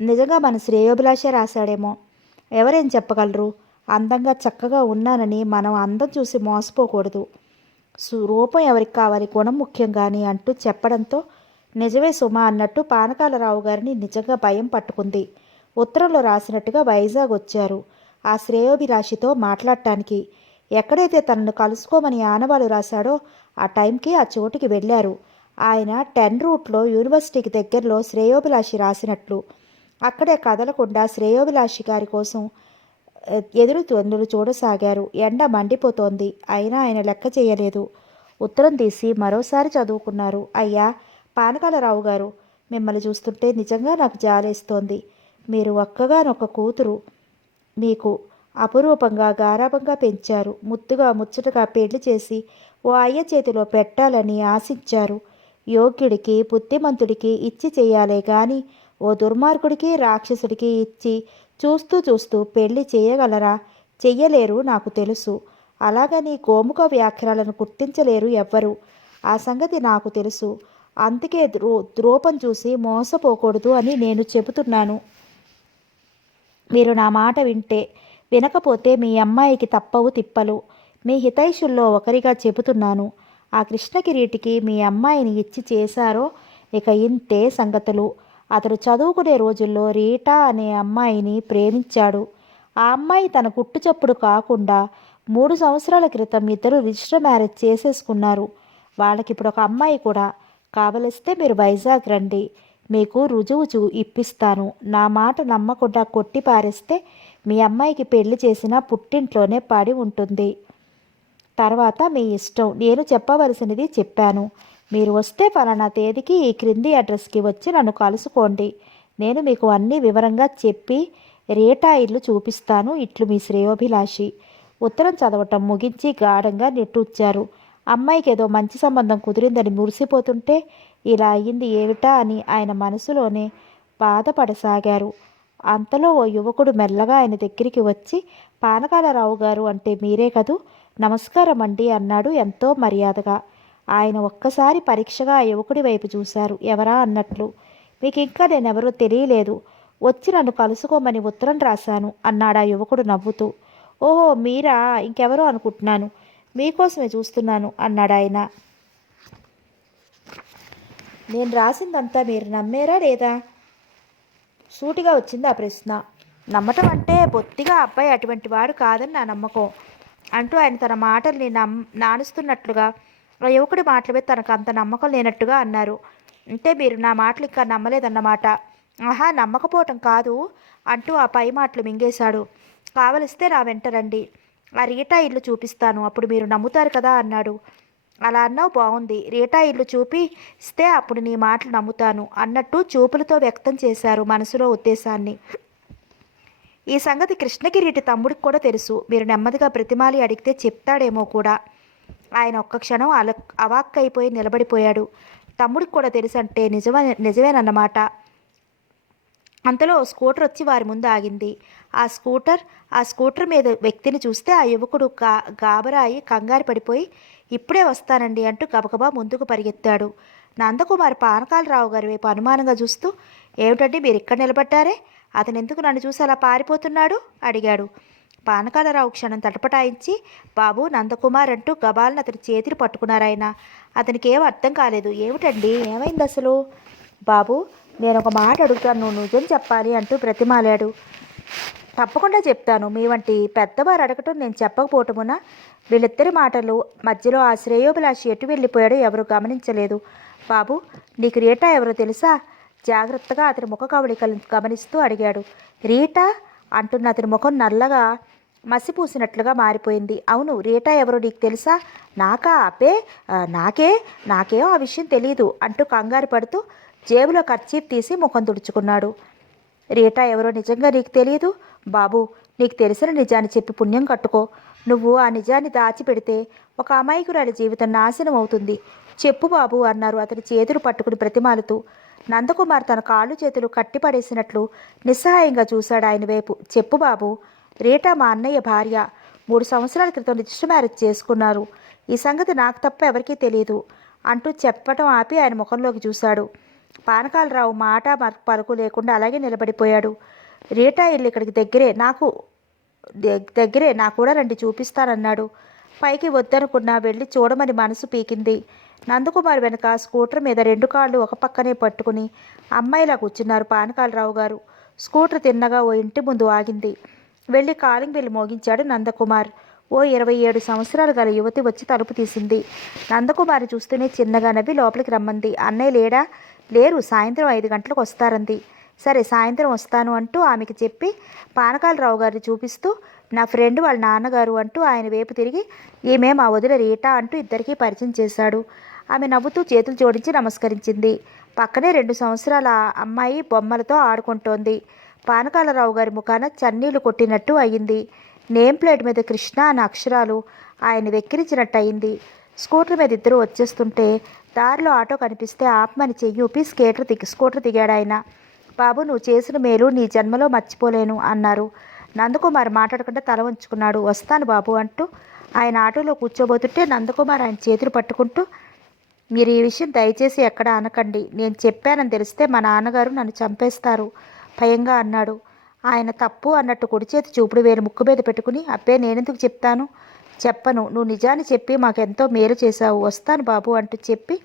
నిజంగా మన శ్రేయోభిలాషే రాశాడేమో. ఎవరేం చెప్పగలరు? అందంగా చక్కగా ఉన్నానని మనం అందం చూసి మోసపోకూడదు. రూపం ఎవరికి కావాలి, గుణం ముఖ్యం కానీ అంటూ చెప్పడంతో నిజమే సుమ అన్నట్టు పానకాలరావు గారిని నిజంగా భయం పట్టుకుంది. ఉత్తరంలో రాసినట్టుగా వైజాగ్ వచ్చారు ఆ శ్రేయోభిలాషితో మాట్లాడటానికి. ఎక్కడైతే తనను కలుసుకోమని ఆనవాళ్ళు రాశాడో ఆ టైంకి ఆ చోటుకి వెళ్ళారు. ఆయన 10 రూట్లో యూనివర్సిటీకి దగ్గరలో శ్రేయోభిలాషి రాసినట్లు. అక్కడే కదలకుండా శ్రేయోభిలాషి గారి కోసం ఎదురు తొందులు చూడసాగారు. ఎండ మండిపోతోంది. అయినా ఆయన లెక్క చేయలేదు. ఉత్తరం తీసి మరోసారి చదువుకున్నారు. అయ్యా పానకాలరావు గారు, మిమ్మల్ని చూస్తుంటే నిజంగా నాకు జాలేస్తోంది. మీరు ఒక్కగానొక్క కూతురు. మీకు అపురూపంగా గారాబంగా పెంచారు. ముద్దుగా ముచ్చటగా పెళ్లి చేసి ఓ అయ్య చేతిలో పెట్టాలని ఆశించారు. యోగ్యుడికి బుద్ధిమంతుడికి ఇచ్చి చెయ్యాలే గాని ఓ దుర్మార్గుడికి రాక్షసుడికి ఇచ్చి చూస్తూ చూస్తూ పెళ్లి చేయగలరా? చెయ్యలేరు, నాకు తెలుసు. అలాగని గోముఖ వ్యాఖ్యలను గుర్తించలేరు ఎవ్వరు. ఆ సంగతి నాకు తెలుసు. అందుకే ద్రోపం చూసి మోసపోకూడదు అని నేను చెబుతున్నాను. మీరు నా మాట వినకపోతే మీ అమ్మాయికి తప్పవు తిప్పలు. మీ హితైషుల్లో ఒకరిగా చెబుతున్నాను. ఆ కృష్ణకిరీటికి మీ అమ్మాయిని ఇచ్చి చేశారో ఇక ఇంతే సంగతులు. అతడు చదువుకునే రోజుల్లో రీటా అనే అమ్మాయిని ప్రేమించాడు. ఆ అమ్మాయి తన గుట్టుచప్పుడు కాకుండా 3 సంవత్సరాల క్రితం ఇద్దరు రిజిస్టర్ మ్యారేజ్ చేసేసుకున్నారు. వాళ్ళకిప్పుడు ఒక అమ్మాయి కూడా. కావలిస్తే మీరు వైజాగ్ రండి, మీకు రుజువు ఇప్పిస్తాను. నా మాట నమ్మకుండా కొట్టి పారేస్తే మీ అమ్మాయికి పెళ్లి చేసిన పుట్టింట్లోనే పడి ఉంటుంది. తర్వాత మీ ఇష్టం. నేను చెప్పవలసినది చెప్పాను. మీరు వస్తే ఫలానా తేదీకి ఈ క్రింది అడ్రస్కి వచ్చి నన్ను కలుసుకోండి. నేను మీకు అన్నీ వివరంగా చెప్పి రేటా ఇల్లు చూపిస్తాను. ఇట్లు మీ శ్రేయోభిలాషి. ఉత్తరం చదవటం ముగించి గాఢంగా నిట్టూర్చారు. అమ్మాయికి ఏదో మంచి సంబంధం కుదిరిందని మురిసిపోతుంటే ఇలా అయ్యింది ఏమిటా అని ఆయన మనసులోనే బాధపడసాగారు. అంతలో ఓ యువకుడు మెల్లగా ఆయన దగ్గరికి వచ్చి, పానకాలరావు గారు అంటే మీరే కదూ, నమస్కారం అండి అన్నాడు ఎంతో మర్యాదగా. ఆయన ఒక్కసారి పరీక్షగా ఆ యువకుడి వైపు చూశారు, ఎవరా అన్నట్లు. మీకు ఇంకా నేనెవరో తెలియలేదు, వచ్చి నన్ను కలుసుకోమని ఉత్తరం రాశాను అన్నాడు ఆ యువకుడు నవ్వుతూ. ఓహో మీరా, ఇంకెవరో అనుకుంటున్నాను, మీకోసమే చూస్తున్నాను అన్నాడు ఆయన. నేను రాసిందంతా మీరు నమ్మేరా లేదా? సూటిగా వచ్చింది ఆ ప్రశ్న. నమ్మటం అంటే బొత్తిగా అబ్బాయి అటువంటి వాడు కాదని నా నమ్మకం అంటూ ఆయన తన మాటల్ని నానుస్తున్నట్లుగా ఆ యువకుడి మాటల మీద తనకు అంత నమ్మకం లేనట్టుగా అన్నారు. అంటే మీరు నా మాటలు ఇంకా నమ్మలేదన్నమాట. ఆహా, నమ్మకపోవటం కాదు అంటూ ఆ పై మాటలు మింగేశాడు. కావలిస్తే నా వెంట రండి, ఆ రీటా ఇల్లు చూపిస్తాను, అప్పుడు మీరు నమ్ముతారు కదా అన్నాడు. అలా అన్నావు, బాగుంది. రీటా ఇల్లు చూపిస్తే అప్పుడు నీ మాటలు నమ్ముతాను అన్నట్టు చూపులతో వ్యక్తం చేశారు మనసులో ఉద్దేశాన్ని. ఈ సంగతి కృష్ణకిరీటి తమ్ముడికి కూడా తెలుసు. మీరు నెమ్మదిగా బ్రతిమాలి అడిగితే చెప్తాడేమో కూడా. ఆయన ఒక్క క్షణం అవాక్కైపోయి నిలబడిపోయాడు. తమ్ముడికి కూడా తెలుసు అంటే నిజమేనన్నమాట. అంతలో స్కూటర్ వచ్చి వారి ముందు ఆగింది. ఆ స్కూటర్ మీద వ్యక్తిని చూస్తే ఆ యువకుడు గాబరాయి కంగారు పడిపోయి, ఇప్పుడే వస్తానండి అంటూ గబగబా ముందుకు పరిగెత్తాడు. నందకుమార్ పానకాలరావు గారి వైపు అనుమానంగా చూస్తూ, ఏమిటండి మీరు ఇక్కడ నిలబడ్డారే, అతను ఎందుకు నన్ను చూసి అలా పారిపోతున్నాడు అడిగాడు. పానకాలరావు క్షణం తటపటాయించి, బాబు నందకుమార్ అంటూ గబాలను అతని చేతిని పట్టుకున్నారాయన. అతనికి ఏం అర్థం కాలేదు. ఏమిటండి, ఏమైంది అసలు? బాబు, నేను ఒక మాట అడుగుతాను, నువ్వు నిజం చెప్పాలి అంటూ బ్రతిమాలాడు. తప్పకుండా చెప్తాను. మీ వంటి పెద్దవారు అడగటం నేను చెప్పకపోవటమున వీళ్ళిద్దరి మాటలు మధ్యలో ఆ శ్రేయోభిలాషి ఎటు వెళ్ళిపోయాడో ఎవరు గమనించలేదు. బాబు, నీకు రీటా ఎవరో తెలుసా? జాగ్రత్తగా అతని ముఖ కవళికలను గమనిస్తూ అడిగాడు. రీటా అంటున్న అతని ముఖం నల్లగా మసిపూసినట్లుగా మారిపోయింది. అవును, రీటా ఎవరో నీకు తెలుసా? నాకా? అబ్బే, నాకేం ఆ విషయం తెలియదు అంటూ కంగారు పడుతూ జేబులో కర్చీఫ్ తీసి ముఖం తుడుచుకున్నాడు. రీటా ఎవరో నిజంగా నీకు తెలియదు? బాబు, నీకు తెలిసిన నిజాన్ని చెప్పి పుణ్యం కట్టుకో. నువ్వు ఆ నిజాన్ని దాచిపెడితే ఒక అమాయకురాలి జీవితం నాశనం అవుతుంది. చెప్పు బాబు అన్నారు అతని చేతులు పట్టుకుని బ్రతిమాలుతూ. నందకుమార్ తన కాళ్ళు చేతులు కట్టిపడేసినట్లు నిస్సహాయంగా చూశాడు ఆయన వైపు. చెప్పు బాబు. రీటా మా అన్నయ్య భార్య. 3 సంవత్సరాల క్రితం రిజిస్టర్ మ్యారేజ్ చేసుకున్నారు. ఈ సంగతి నాకు తప్ప ఎవరికీ తెలియదు అంటూ చెప్పటం ఆపి ఆయన ముఖంలోకి చూశాడు. పానకాలరావు మాట పలుకు లేకుండా అలాగే నిలబడిపోయాడు. రీటా ఇల్లు ఇక్కడికి దగ్గరే, నా కూడా రండి చూపిస్తానన్నాడు. పైకి వద్దనుకున్నా వెళ్ళి చూడమని మనసు పీకింది. నందకుమార్ వెనక స్కూటర్ మీద 2 కాళ్ళు ఒక పక్కనే పట్టుకుని అమ్మాయిలా కూర్చున్నారు పానకాలరావు గారు. స్కూటర్ తిన్నగా ఓ ఇంటి ముందు ఆగింది. వెళ్ళి కాలింగ్ బెల్ మోగించాడు నందకుమార్. ఓ 27 సంవత్సరాలు గల యువతి వచ్చి తలుపు తీసింది. నందకుమారి చూస్తూనే చిన్నగా నవ్వి లోపలికి రమ్మంది. అన్నయ్య లేడా? లేరు, సాయంత్రం 5 గంటలకు వస్తారంది. సరే, సాయంత్రం వస్తాను అంటూ ఆమెకి చెప్పి పానకాలరావు గారిని చూపిస్తూ, నా ఫ్రెండ్ వాళ్ళ నాన్నగారు అంటూ ఆయన వైపు తిరిగి, ఈమె మా వదిన రీటా అంటూ ఇద్దరికీ పరిచయం చేశాడు. ఆమె నవ్వుతూ చేతులు జోడించి నమస్కరించింది. పక్కనే 2 సంవత్సరాల అమ్మాయి బొమ్మలతో ఆడుకుంటోంది. పానకాలరావు గారి ముఖాన చన్నీళ్లు కొట్టినట్టు అయింది. నేమ్ ప్లేట్ మీద కృష్ణ అన్న అక్షరాలు ఆయన వెక్కిరించినట్టు అయింది. స్కూటర్ మీద ఇద్దరు వచ్చేస్తుంటే దారిలో ఆటో కనిపిస్తే ఆపమని చెయ్యి ఊపి స్కూటర్ దిగాడు ఆయన. బాబు, నువ్వు చేసిన మేలు నీ జన్మలో మర్చిపోలేను అన్నారు. నందకుమార్ మాట్లాడకుండా తల ఉంచుకున్నాడు. వస్తాను బాబు అంటూ ఆయన ఆటోలో కూర్చోబోతుంటే నందకుమార్ ఆయన చేతులు పట్టుకుంటూ, మీరు ఈ విషయం దయచేసి ఎక్కడ అనకండి. నేను చెప్పానని తెలిస్తే మా నాన్నగారు నన్ను చంపేస్తారు భయంగా అన్నాడు. ఆయన తప్పు అన్నట్టు కుడి చేతి చూపుడు వేలు ముక్కు మీద పెట్టుకుని, అబ్బే నేనెందుకు చెప్తాను, చెప్పను, నువ్వు నిజాన్ని చెప్పి మాకెంతో మేలు చేశావు, వస్తాను బాబు అంటూ చెప్పి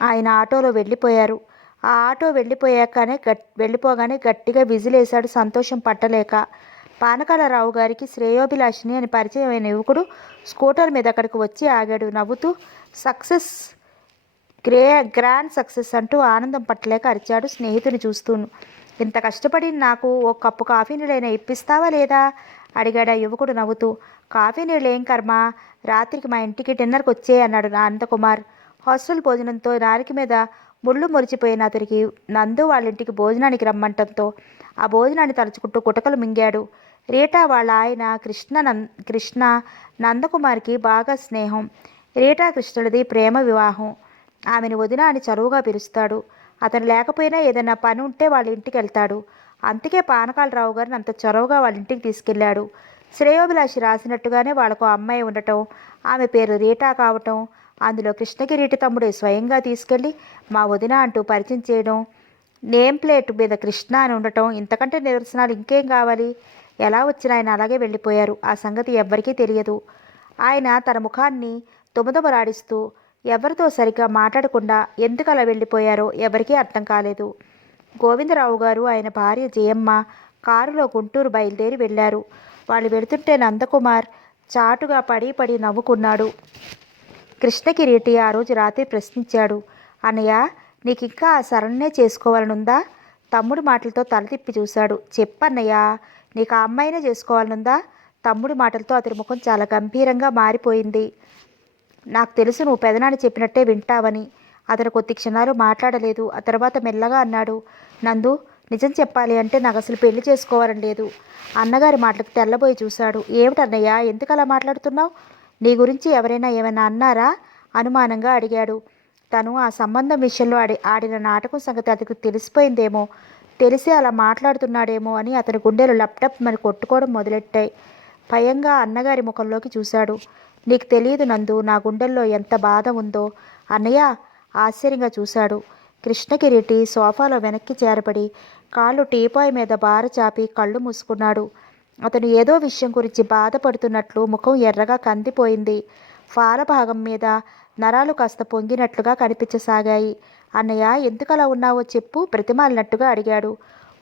ఆయన ఆటోలో వెళ్ళిపోయారు. ఆ ఆటో వెళ్ళిపోగానే గట్టిగా విజిలేశాడు సంతోషం పట్టలేక. పానకాలరావు గారికి శ్రేయోభిలాషిని అని పరిచయమైన యువకుడు స్కూటర్ మీద అక్కడికి వచ్చి ఆగాడు. నవ్వుతూ సక్సెస్, గ్రాండ్ సక్సెస్ అంటూ ఆనందం పట్టలేక అరిచాడు స్నేహితుని చూస్తూను. ఇంత కష్టపడి నాకు ఓ కప్పు కాఫీ నీళ్ళైనా ఇప్పిస్తావా లేదా అడిగాడు ఆ యువకుడు నవ్వుతూ. కాఫీ నీళ్ళు ఏం కర్మ, రాత్రికి మా ఇంటికి డిన్నర్కి వచ్చే అన్నాడు నందకుమార్. హాస్టల్ భోజనంతో నారికి మీద ముళ్ళు మురిచిపోయిన అతనికి నందు వాళ్ళ ఇంటికి భోజనానికి రమ్మంటంతో ఆ భోజనాన్ని తలుచుకుంటూ గుటకలు మింగాడు. రీటా వాళ్ళ ఆయన కృష్ణ నందకుమార్కి బాగా స్నేహం. రీటా కృష్ణుడిది ప్రేమ వివాహం. ఆమెను వదిన అని చనువుగా పిలుస్తాడు. అతను లేకపోయినా ఏదైనా పని ఉంటే వాళ్ళ ఇంటికి వెళ్తాడు. అందుకే పానకాలరావు గారిని అంత చొరవగా వాళ్ళ ఇంటికి తీసుకెళ్లాడు. శ్రేయోభిలాషి రాసినట్టుగానే వాళ్ళకు అమ్మాయి ఉండటం, ఆమె పేరు రీటా కావటం, అందులో కృష్ణకిరీటి తమ్ముడే స్వయంగా తీసుకెళ్ళి మా వదిన అంటూ పరిచయం చేయడం, నేమ్ ప్లేట్ మీద కృష్ణ అని ఉండటం, ఇంతకంటే నిదర్శనాలు ఇంకేం కావాలి? ఎలా వచ్చిన ఆయన అలాగే వెళ్ళిపోయారు. ఆ సంగతి ఎవ్వరికీ తెలియదు. ఆయన తన ముఖాన్ని తుమతుమలాడిస్తూ ఎవరితో సరిగ్గా మాట్లాడకుండా ఎందుకు అలా వెళ్ళిపోయారో ఎవరికీ అర్థం కాలేదు. గోవిందరావు గారు ఆయన భార్య జయమ్మ కారులో గుంటూరు బయలుదేరి వెళ్ళారు. వాళ్ళు వెళుతుంటే నందకుమార్ చాటుగా పడి నవ్వుకున్నాడు. కృష్ణకిరీటి ఆ రోజు రాత్రి ప్రశ్నించాడు. అన్నయ్య, నీకింకా ఆ శరణ్నే చేసుకోవాలనుందా? తమ్ముడి మాటలతో తల తిప్పి చూశాడు. చెప్పన్నయ్య, నీకు ఆ అమ్మాయినే చేసుకోవాలనుందా? తమ్ముడి మాటలతో అతని ముఖం చాలా గంభీరంగా మారిపోయింది. నాకు తెలుసు నువ్వు పెదనాన్ని చెప్పినట్టే వింటావని. అతను కొద్ది క్షణాలు మాట్లాడలేదు. ఆ తర్వాత మెల్లగా అన్నాడు. నందు, నిజం చెప్పాలి అంటే నాకు అసలు పెళ్లి చేసుకోవాలని లేదు. అన్నగారి మాటలకు తెల్లబోయి చూశాడు. ఏమిటన్నయ్య, ఎందుకు అలా మాట్లాడుతున్నావు? నీ గురించి ఎవరైనా ఏమైనా అన్నారా అనుమానంగా అడిగాడు. తను ఆ సంబంధం విషయంలో ఆడిన నాటకం సంగతి అతనికి తెలిసిపోయిందేమో, తెలిసి అలా మాట్లాడుతున్నాడేమో అని అతని గుండెలు లప్టప్ మరి కొట్టుకోవడం మొదలెట్టాయి. భయంగా అన్నగారి ముఖంలోకి చూశాడు. నీకు తెలియదు నందు, నా గుండెల్లో ఎంత బాధ ఉందో. అన్నయ్య ఆశ్చర్యంగా చూశాడు. కృష్ణకిరీటి సోఫాలో వెనక్కి చేరబడి కాళ్ళు టీపాయ్ మీద బార చాపి కళ్ళు మూసుకున్నాడు. అతను ఏదో విషయం గురించి బాధపడుతున్నట్లు ముఖం ఎర్రగా కందిపోయింది. ఫాల భాగం మీద నరాలు కాస్త పొంగినట్లుగా కనిపించసాగాయి. అన్నయ్య, ఎందుకలా ఉన్నావో చెప్పు ప్రతిమాలినట్టుగా అడిగాడు.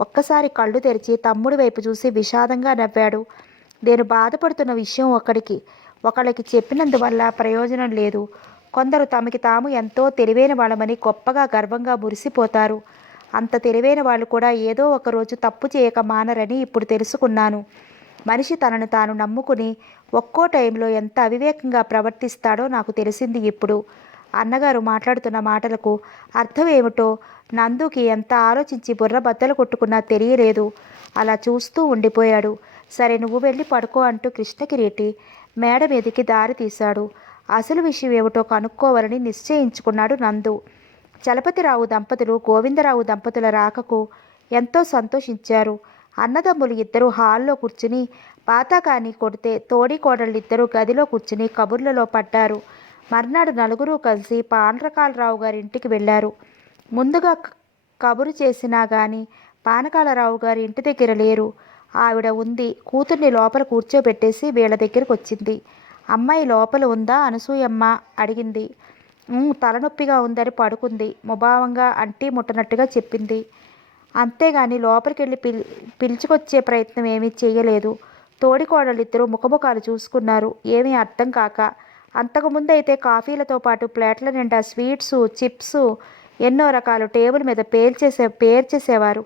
ఒక్కసారి కళ్ళు తెరిచి తమ్ముడి వైపు చూసి విషాదంగా నవ్వాడు. నేను బాధపడుతున్న విషయం ఒకళ్ళకి చెప్పినందువల్ల ప్రయోజనం లేదు. కొందరు తమకి తాము ఎంతో తెలివైన వాళ్ళమని గొప్పగా గర్వంగా మురిసిపోతారు. అంత తెలివైన వాళ్ళు కూడా ఏదో ఒకరోజు తప్పు చేయక మానరని ఇప్పుడు తెలుసుకున్నాను. మనిషి తనను తాను నమ్ముకుని ఒక్కో టైంలో ఎంత అవివేకంగా ప్రవర్తిస్తాడో నాకు తెలిసింది ఇప్పుడు. అన్నగారు మాట్లాడుతున్న మాటలకు అర్థం ఏమిటో నందుకి ఎంత ఆలోచించి బుర్ర బద్దలు కొట్టుకున్నా తెలియలేదు. అలా చూస్తూ ఉండిపోయాడు. సరే, నువ్వు వెళ్ళి పడుకో అంటూ కృష్ణకిరీటి మేడ మీదికి దారి తీశాడు. అసలు విషయం ఏమిటో కనుక్కోవాలని నిశ్చయించుకున్నాడు నందు. చలపతిరావు దంపతులు గోవిందరావు దంపతుల రాకకు ఎంతో సంతోషించారు. అన్నదమ్ములు ఇద్దరు హాల్లో కూర్చుని పాతాకాని కొడితే తోడి కోడళ్ళిద్దరూ గదిలో కూర్చుని కబుర్లలో పడ్డారు. మర్నాడు నలుగురు కలిసి పానకాలరావు గారి ఇంటికి వెళ్ళారు. ముందుగా కబురు చేసినా గాని పానకాలరావు గారి ఇంటి దగ్గర లేరు. ఆవిడ ఉంది. కూతుర్ని లోపల కూర్చోబెట్టేసి వీళ్ళ దగ్గరికి వచ్చింది. అమ్మాయి లోపల ఉందా అనసూయమ్మ అడిగింది. తలనొప్పిగా ఉందని పడుకుంది, ముభావంగా అంటీ ముట్టనట్టుగా చెప్పింది. అంతేగాని లోపలికి వెళ్ళి పిలుచుకొచ్చే ప్రయత్నం ఏమీ చేయలేదు. తోడికోడలిద్దరూ ముఖముఖాలు చూసుకున్నారు, ఏమీ అర్థం కాక. అంతకుముందైతే కాఫీలతో పాటు ప్లేట్ల నిండా స్వీట్సు, చిప్సు ఎన్నో రకాలు టేబుల్ మీద పేర్చేసేవారు.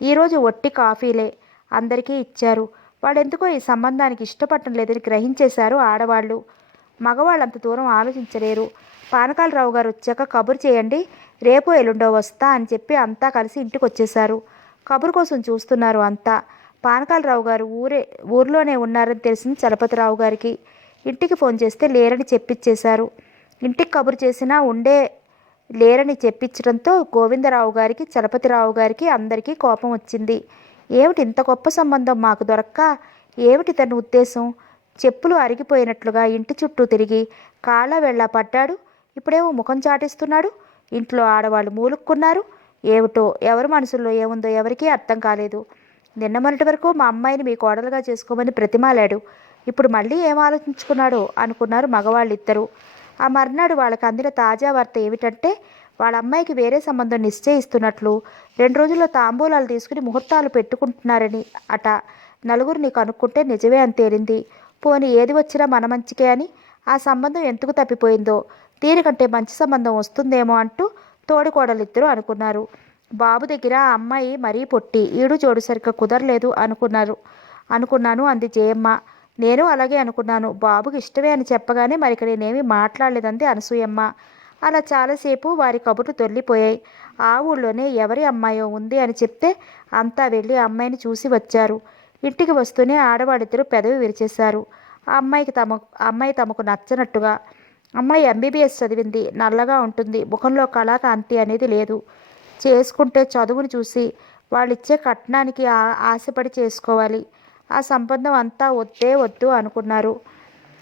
ఈరోజు ఒట్టి కాఫీలే అందరికీ ఇచ్చారు. వాళ్ళెందుకో ఈ సంబంధానికి ఇష్టపడటం లేదని గ్రహించేశారు ఆడవాళ్ళు. మగవాళ్ళంత దూరం ఆలోచించలేరు. పానకాలరావు గారు వచ్చాక కబురు చేయండి, రేపు ఎల్లుండో వస్తా అని చెప్పి అంతా కలిసి ఇంటికి వచ్చేశారు. కబురు కోసం చూస్తున్నారు అంతా. పానకాలరావు గారు ఊర్లోనే ఉన్నారని తెలిసింది చలపతిరావు గారికి. ఇంటికి ఫోన్ చేస్తే లేరని చెప్పిచ్చేశారు. ఇంటికి కబురు చేసినా లేరని చెప్పించడంతో గోవిందరావు గారికి, చలపతిరావు గారికి అందరికీ కోపం వచ్చింది. ఏమిటి ఇంత గొప్ప సంబంధం మాకు దొరక్క? ఏమిటి తన ఉద్దేశం? చెప్పులు అరిగిపోయినట్లుగా ఇంటి చుట్టూ తిరిగి కాళ్ళ వెళ్ళా పడ్డాడు. ఇప్పుడేమో ముఖం చాటిస్తున్నాడు. ఇంట్లో ఆడవాళ్ళు మూలుక్కున్నారు. ఏమిటో ఎవరి మనసుల్లో ఏముందో ఎవరికీ అర్థం కాలేదు. నిన్న మొన్నటి వరకు మా అమ్మాయిని మీ కోడలుగా చేసుకోమని ప్రతిమాలాడు. ఇప్పుడు మళ్ళీ ఏం ఆలోచించుకున్నాడో అనుకున్నారు మగవాళ్ళిద్దరూ. ఆ మర్నాడు వాళ్ళకి అందిన తాజా వార్త ఏమిటంటే వాళ్ళ అమ్మాయికి వేరే సంబంధం నిశ్చయిస్తున్నట్లు, 2 రోజుల్లో తాంబూలాలు తీసుకుని ముహూర్తాలు పెట్టుకుంటున్నారని అట. నలుగురిని కనుక్కుంటే నిజమే అని తేలింది. పోని ఏది వచ్చినా మన మంచికే అని ఆ సంబంధం ఎందుకు తప్పిపోయిందో, దీనికంటే మంచి సంబంధం వస్తుందేమో అంటూ తోడికోడలిద్దరూ అనుకున్నారు. బాబు దగ్గర ఆ అమ్మాయి మరీ పొట్టి, ఈడు జోడు సరిగ్గా కుదరలేదు అనుకున్నాను అంది జయమ్మ. నేను అలాగే అనుకున్నాను. బాబుకి ఇష్టమే అని చెప్పగానే మరిక నేనేమీ మాట్లాడలేదంది అనసూయమ్మ. అలా చాలాసేపు వారి కబుర్లు దొర్లిపోయాయి. ఆ ఊళ్ళోనే ఎవరి అమ్మాయో ఉంది అని చెప్తే అంతా వెళ్ళి ఆ అమ్మాయిని చూసి వచ్చారు. ఇంటికి వస్తూనే ఆడవాళ్ళిద్దరూ పెదవి విరిచేశారు. అమ్మాయి తమకు నచ్చనట్టుగా. అమ్మాయి ఎంబీబీఎస్ చదివింది, నల్లగా ఉంటుంది, ముఖంలో కళాకాంతి అనేది లేదు. చేసుకుంటే చదువుని చూసి వాళ్ళిచ్చే కట్నానికి ఆశపడి చేసుకోవాలి. ఆ సంబంధం అంతా వద్దు అనుకున్నారు.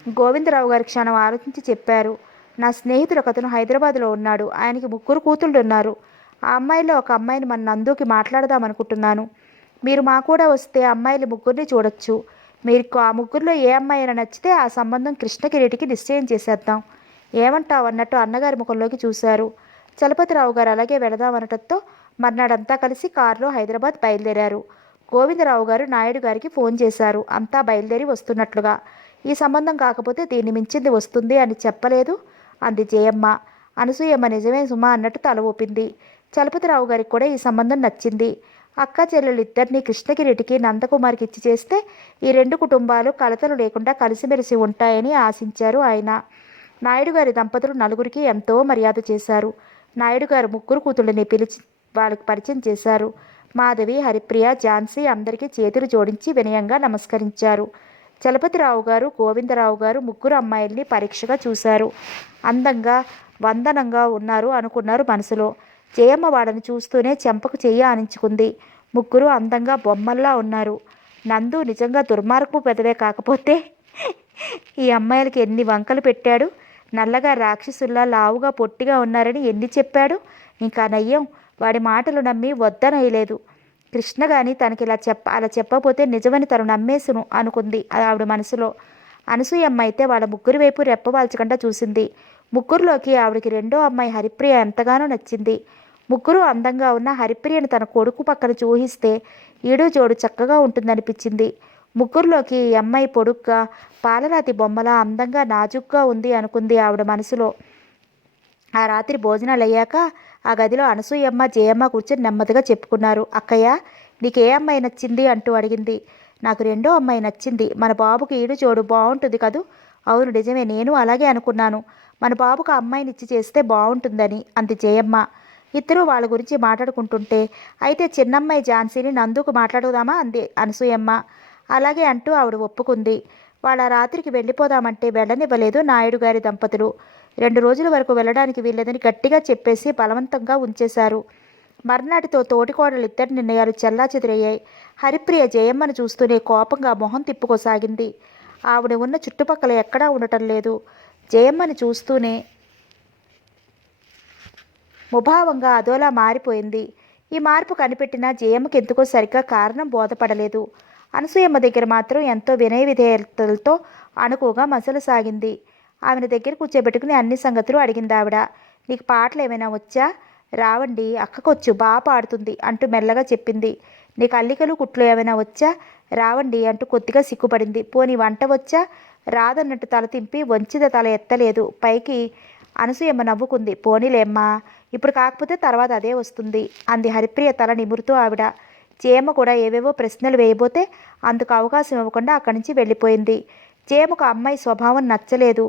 గోవిందరావు గారి క్షణం ఆలోచించి చెప్పారు. నా స్నేహితుడు ఒకతను హైదరాబాద్లో ఉన్నాడు. ఆయనకి 3 కూతుళ్ళు ఉన్నారు. ఆ అమ్మాయిలో ఒక అమ్మాయిని మన నందుకి మాట్లాడదామనుకుంటున్నాను. మీరు మా కూడా వస్తే అమ్మాయిలు 3 చూడొచ్చు. మీకు ఆ 3లో ఏ అమ్మాయి అయినా నచ్చితే ఆ సంబంధం కృష్ణకిరీటికి నిశ్చయం చేసేద్దాం. ఏమంటావు అన్నట్టు అన్నగారి ముఖంలోకి చూశారు. చలపతిరావు గారు అలాగే వెళదామనటంతో మర్నాడంతా కలిసి కారులో హైదరాబాద్ బయలుదేరారు. గోవిందరావు గారు నాయుడు గారికి ఫోన్ చేశారు. అంతా బయలుదేరి వస్తున్నట్లుగా. ఈ సంబంధం కాకపోతే దీన్ని మించింది వస్తుంది అని చెప్పలేదు అంది జయమ్మ. అనసూయమ్మ నిజమే సుమా అన్నట్టు తల ఊపింది. చలపతిరావు గారికి కూడా ఈ సంబంధం నచ్చింది. అక్క చెల్లెలిద్దరినీ కృష్ణకిరీటికి, నందకుమార్కి ఇచ్చి చేస్తే ఈ 2 కుటుంబాలు కలతలు లేకుండా కలిసిమెలిసి ఉంటాయని ఆశించారు ఆయన. నాయుడు గారి దంపతులు నలుగురికి ఎంతో మర్యాద చేశారు. నాయుడు గారు 3 కూతుళ్ళని పిలిచి వాళ్ళకి పరిచయం చేశారు. మాధవి, హరిప్రియ, ఝాన్సీ అందరికీ చేతులు జోడించి వినయంగా నమస్కరించారు. చలపతిరావు గారు, గోవిందరావు గారు 3 అమ్మాయిల్ని పరీక్షగా చూశారు. అందంగా, వందనంగా ఉన్నారు అనుకున్నారు మనసులో. జయమ్మ వాళ్ళని చూస్తూనే చెంపకు చెయ్యి ఆనించుకుంది. 3 అందంగా బొమ్మల్లా ఉన్నారు. నందు నిజంగా దుర్మార్గపు పెదవే కాకపోతే ఈ అమ్మాయిలకి ఎన్ని వంకలు పెట్టాడు. నల్లగా రాక్షసుల్లా లావుగా పొట్టిగా ఉన్నారని ఎన్ని చెప్పాడు. ఇంకా నయ్యం వాడి మాటలు నమ్మి వద్దనయ్యలేదు. కృష్ణ గాని తనకి అలా చెప్పకపోతే నిజమని తను నమ్మేసును అనుకుంది ఆవిడ మనసులో. అనసూయమ్మ అయితే వాళ్ళ 3 వైపు రెప్పవాల్చకుండా చూసింది. 3లోకి ఆవిడకి 2వ అమ్మాయి హరిప్రియ ఎంతగానో నచ్చింది. 3 అందంగా ఉన్న హరిప్రియను తన కొడుకు పక్కన చూహిస్తే ఈడు జోడు చక్కగా ఉంటుందనిపించింది. 3లోకి ఈ అమ్మాయి పొడుగ్గా, పాలరాతి బొమ్మలా అందంగా నాజుగ్గా ఉంది అనుకుంది ఆవిడ మనసులో. ఆ రాత్రి భోజనాలు అయ్యాక ఆ గదిలో అనసూయమ్మ, జయమ్మ కూర్చొని నెమ్మదిగా చెప్పుకున్నారు. అక్కయ్య, నీకే అమ్మాయి నచ్చింది అంటూ అడిగింది. నాకు 2వ అమ్మాయి నచ్చింది. మన బాబుకి ఈడు జోడు బాగుంటుంది కదూ. అవును నిజమే, నేను అలాగే అనుకున్నాను. మన బాబుకు ఆ అమ్మాయిని ఇచ్చి చేస్తే బాగుంటుందని అంది జయమ్మ. ఇద్దరూ వాళ్ళ గురించి మాట్లాడుకుంటుంటే అయితే చిన్నమ్మాయి ఝాన్సీని నందుకు మాట్లాడుదామా అంది అనసూయమ్మ. అలాగే అంటూ ఆవిడ ఒప్పుకుంది. వాళ్ళ రాత్రికి వెళ్ళిపోదామంటే వెళ్ళనివ్వలేదు నాయుడు గారి దంపతులు. 2 రోజుల వరకు వెళ్ళడానికి వీల్లేదని గట్టిగా చెప్పేసి బలవంతంగా ఉంచేశారు. మర్నాటితో తోటికోడలిద్దరి నిర్ణయాలు చెల్లాచెదురయ్యాయి. హరిప్రియ జయమ్మను చూస్తూనే కోపంగా మొహం తిప్పుకోసాగింది. ఆవిడ ఉన్న చుట్టుపక్కల ఎక్కడా ఉండటం లేదు. జయమ్మని చూస్తూనే ముభావంగా అదోలా మారిపోయింది. ఈ మార్పు కనిపెట్టినా జయమ్మకి ఎందుకో సరిగ్గా కారణం బోధపడలేదు. అనసూయమ్మ దగ్గర మాత్రం ఎంతో వినయ విధేయతలతో అణుకుగా మసలసాగింది. ఆమెను దగ్గర కూర్చోబెట్టుకుని అన్ని సంగతులు అడిగింది ఆవిడ. నీకు పాటలు ఏమైనా వచ్చా? రావండి, అక్కకొచ్చు, బాగా పాడుతుంది అంటూ మెల్లగా చెప్పింది. నీకు అల్లికలు కుట్లు ఏమైనా వచ్చా? రావండి అంటూ కొద్దిగా సిగ్గుపడింది. పోనీ వంట వచ్చా? రాదన్నట్టు తల తింపి వంచిద తల ఎత్తలేదు పైకి. అనసూయమ్మ నవ్వుకుంది. పోనీలేమ్మా, ఇప్పుడు కాకపోతే తర్వాత అదే వస్తుంది అంది హరిప్రియ తల నిమురుతూ ఆవిడ. జయమ్మ కూడా ఏవేవో ప్రశ్నలు వేయబోతే అందుకు అవకాశం ఇవ్వకుండా అక్కడి నుంచి వెళ్ళిపోయింది. జయమ్మకు అమ్మాయి స్వభావం నచ్చలేదు.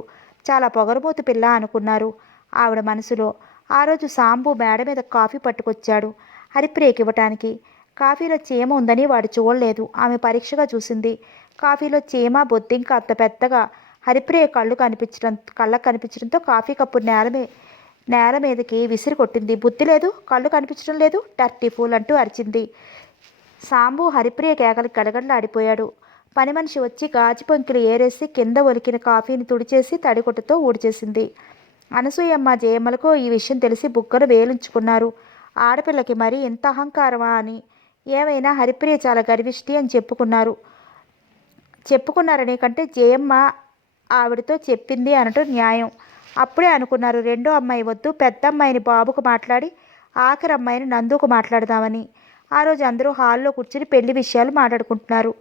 చాలా పొగరబోతు పిల్ల అనుకున్నారు ఆవిడ మనసులో. ఆ రోజు సాంబు మేడ మీద కాఫీ పట్టుకొచ్చాడు హరిప్రియకి ఇవ్వటానికి. కాఫీలో చీమ ఉందని వాడు చూడలేదు. ఆమె పరీక్షగా చూసింది. కాఫీలో చీమ, బొద్దింక అంత పెద్దగా. హరిప్రియ కళ్ళకు కనిపించడంతో కాఫీ కప్పు నేల మీదకి విసిరి కొట్టింది. బుద్ధి లేదు, కళ్ళు కనిపించడం లేదు, డర్టీ ఫూల్ అంటూ అరిచింది. సాంబు హరిప్రియ కేకలకి గడగడలాడిపోయాడు. పని మనిషి వచ్చి గాజు పొంకిలు ఏరేసి కింద ఒలికిన కాఫీని తుడిచేసి తడికొట్టుతో ఊడిచేసింది. అనసూయమ్మ, జయమ్మలకు ఈ విషయం తెలిసి బుగ్గను వేలుంచుకున్నారు. ఆడపిల్లకి మరీ ఇంత అహంకారమా అని. ఏమైనా హరిప్రియ చాలా గర్విష్టి అని చెప్పుకున్నారనే కంటే జయమ్మ ఆవిడతో చెప్పింది అనటం న్యాయం. అప్పుడే అనుకున్నారు రెండో అమ్మాయి వద్దు, పెద్ద అమ్మాయిని బాబుకు మాట్లాడి ఆఖరి అమ్మాయిని నందుకు మాట్లాడదామని. ఆ రోజు అందరూ హాల్లో కూర్చుని పెళ్లి విషయాలు మాట్లాడుకుంటున్నారు.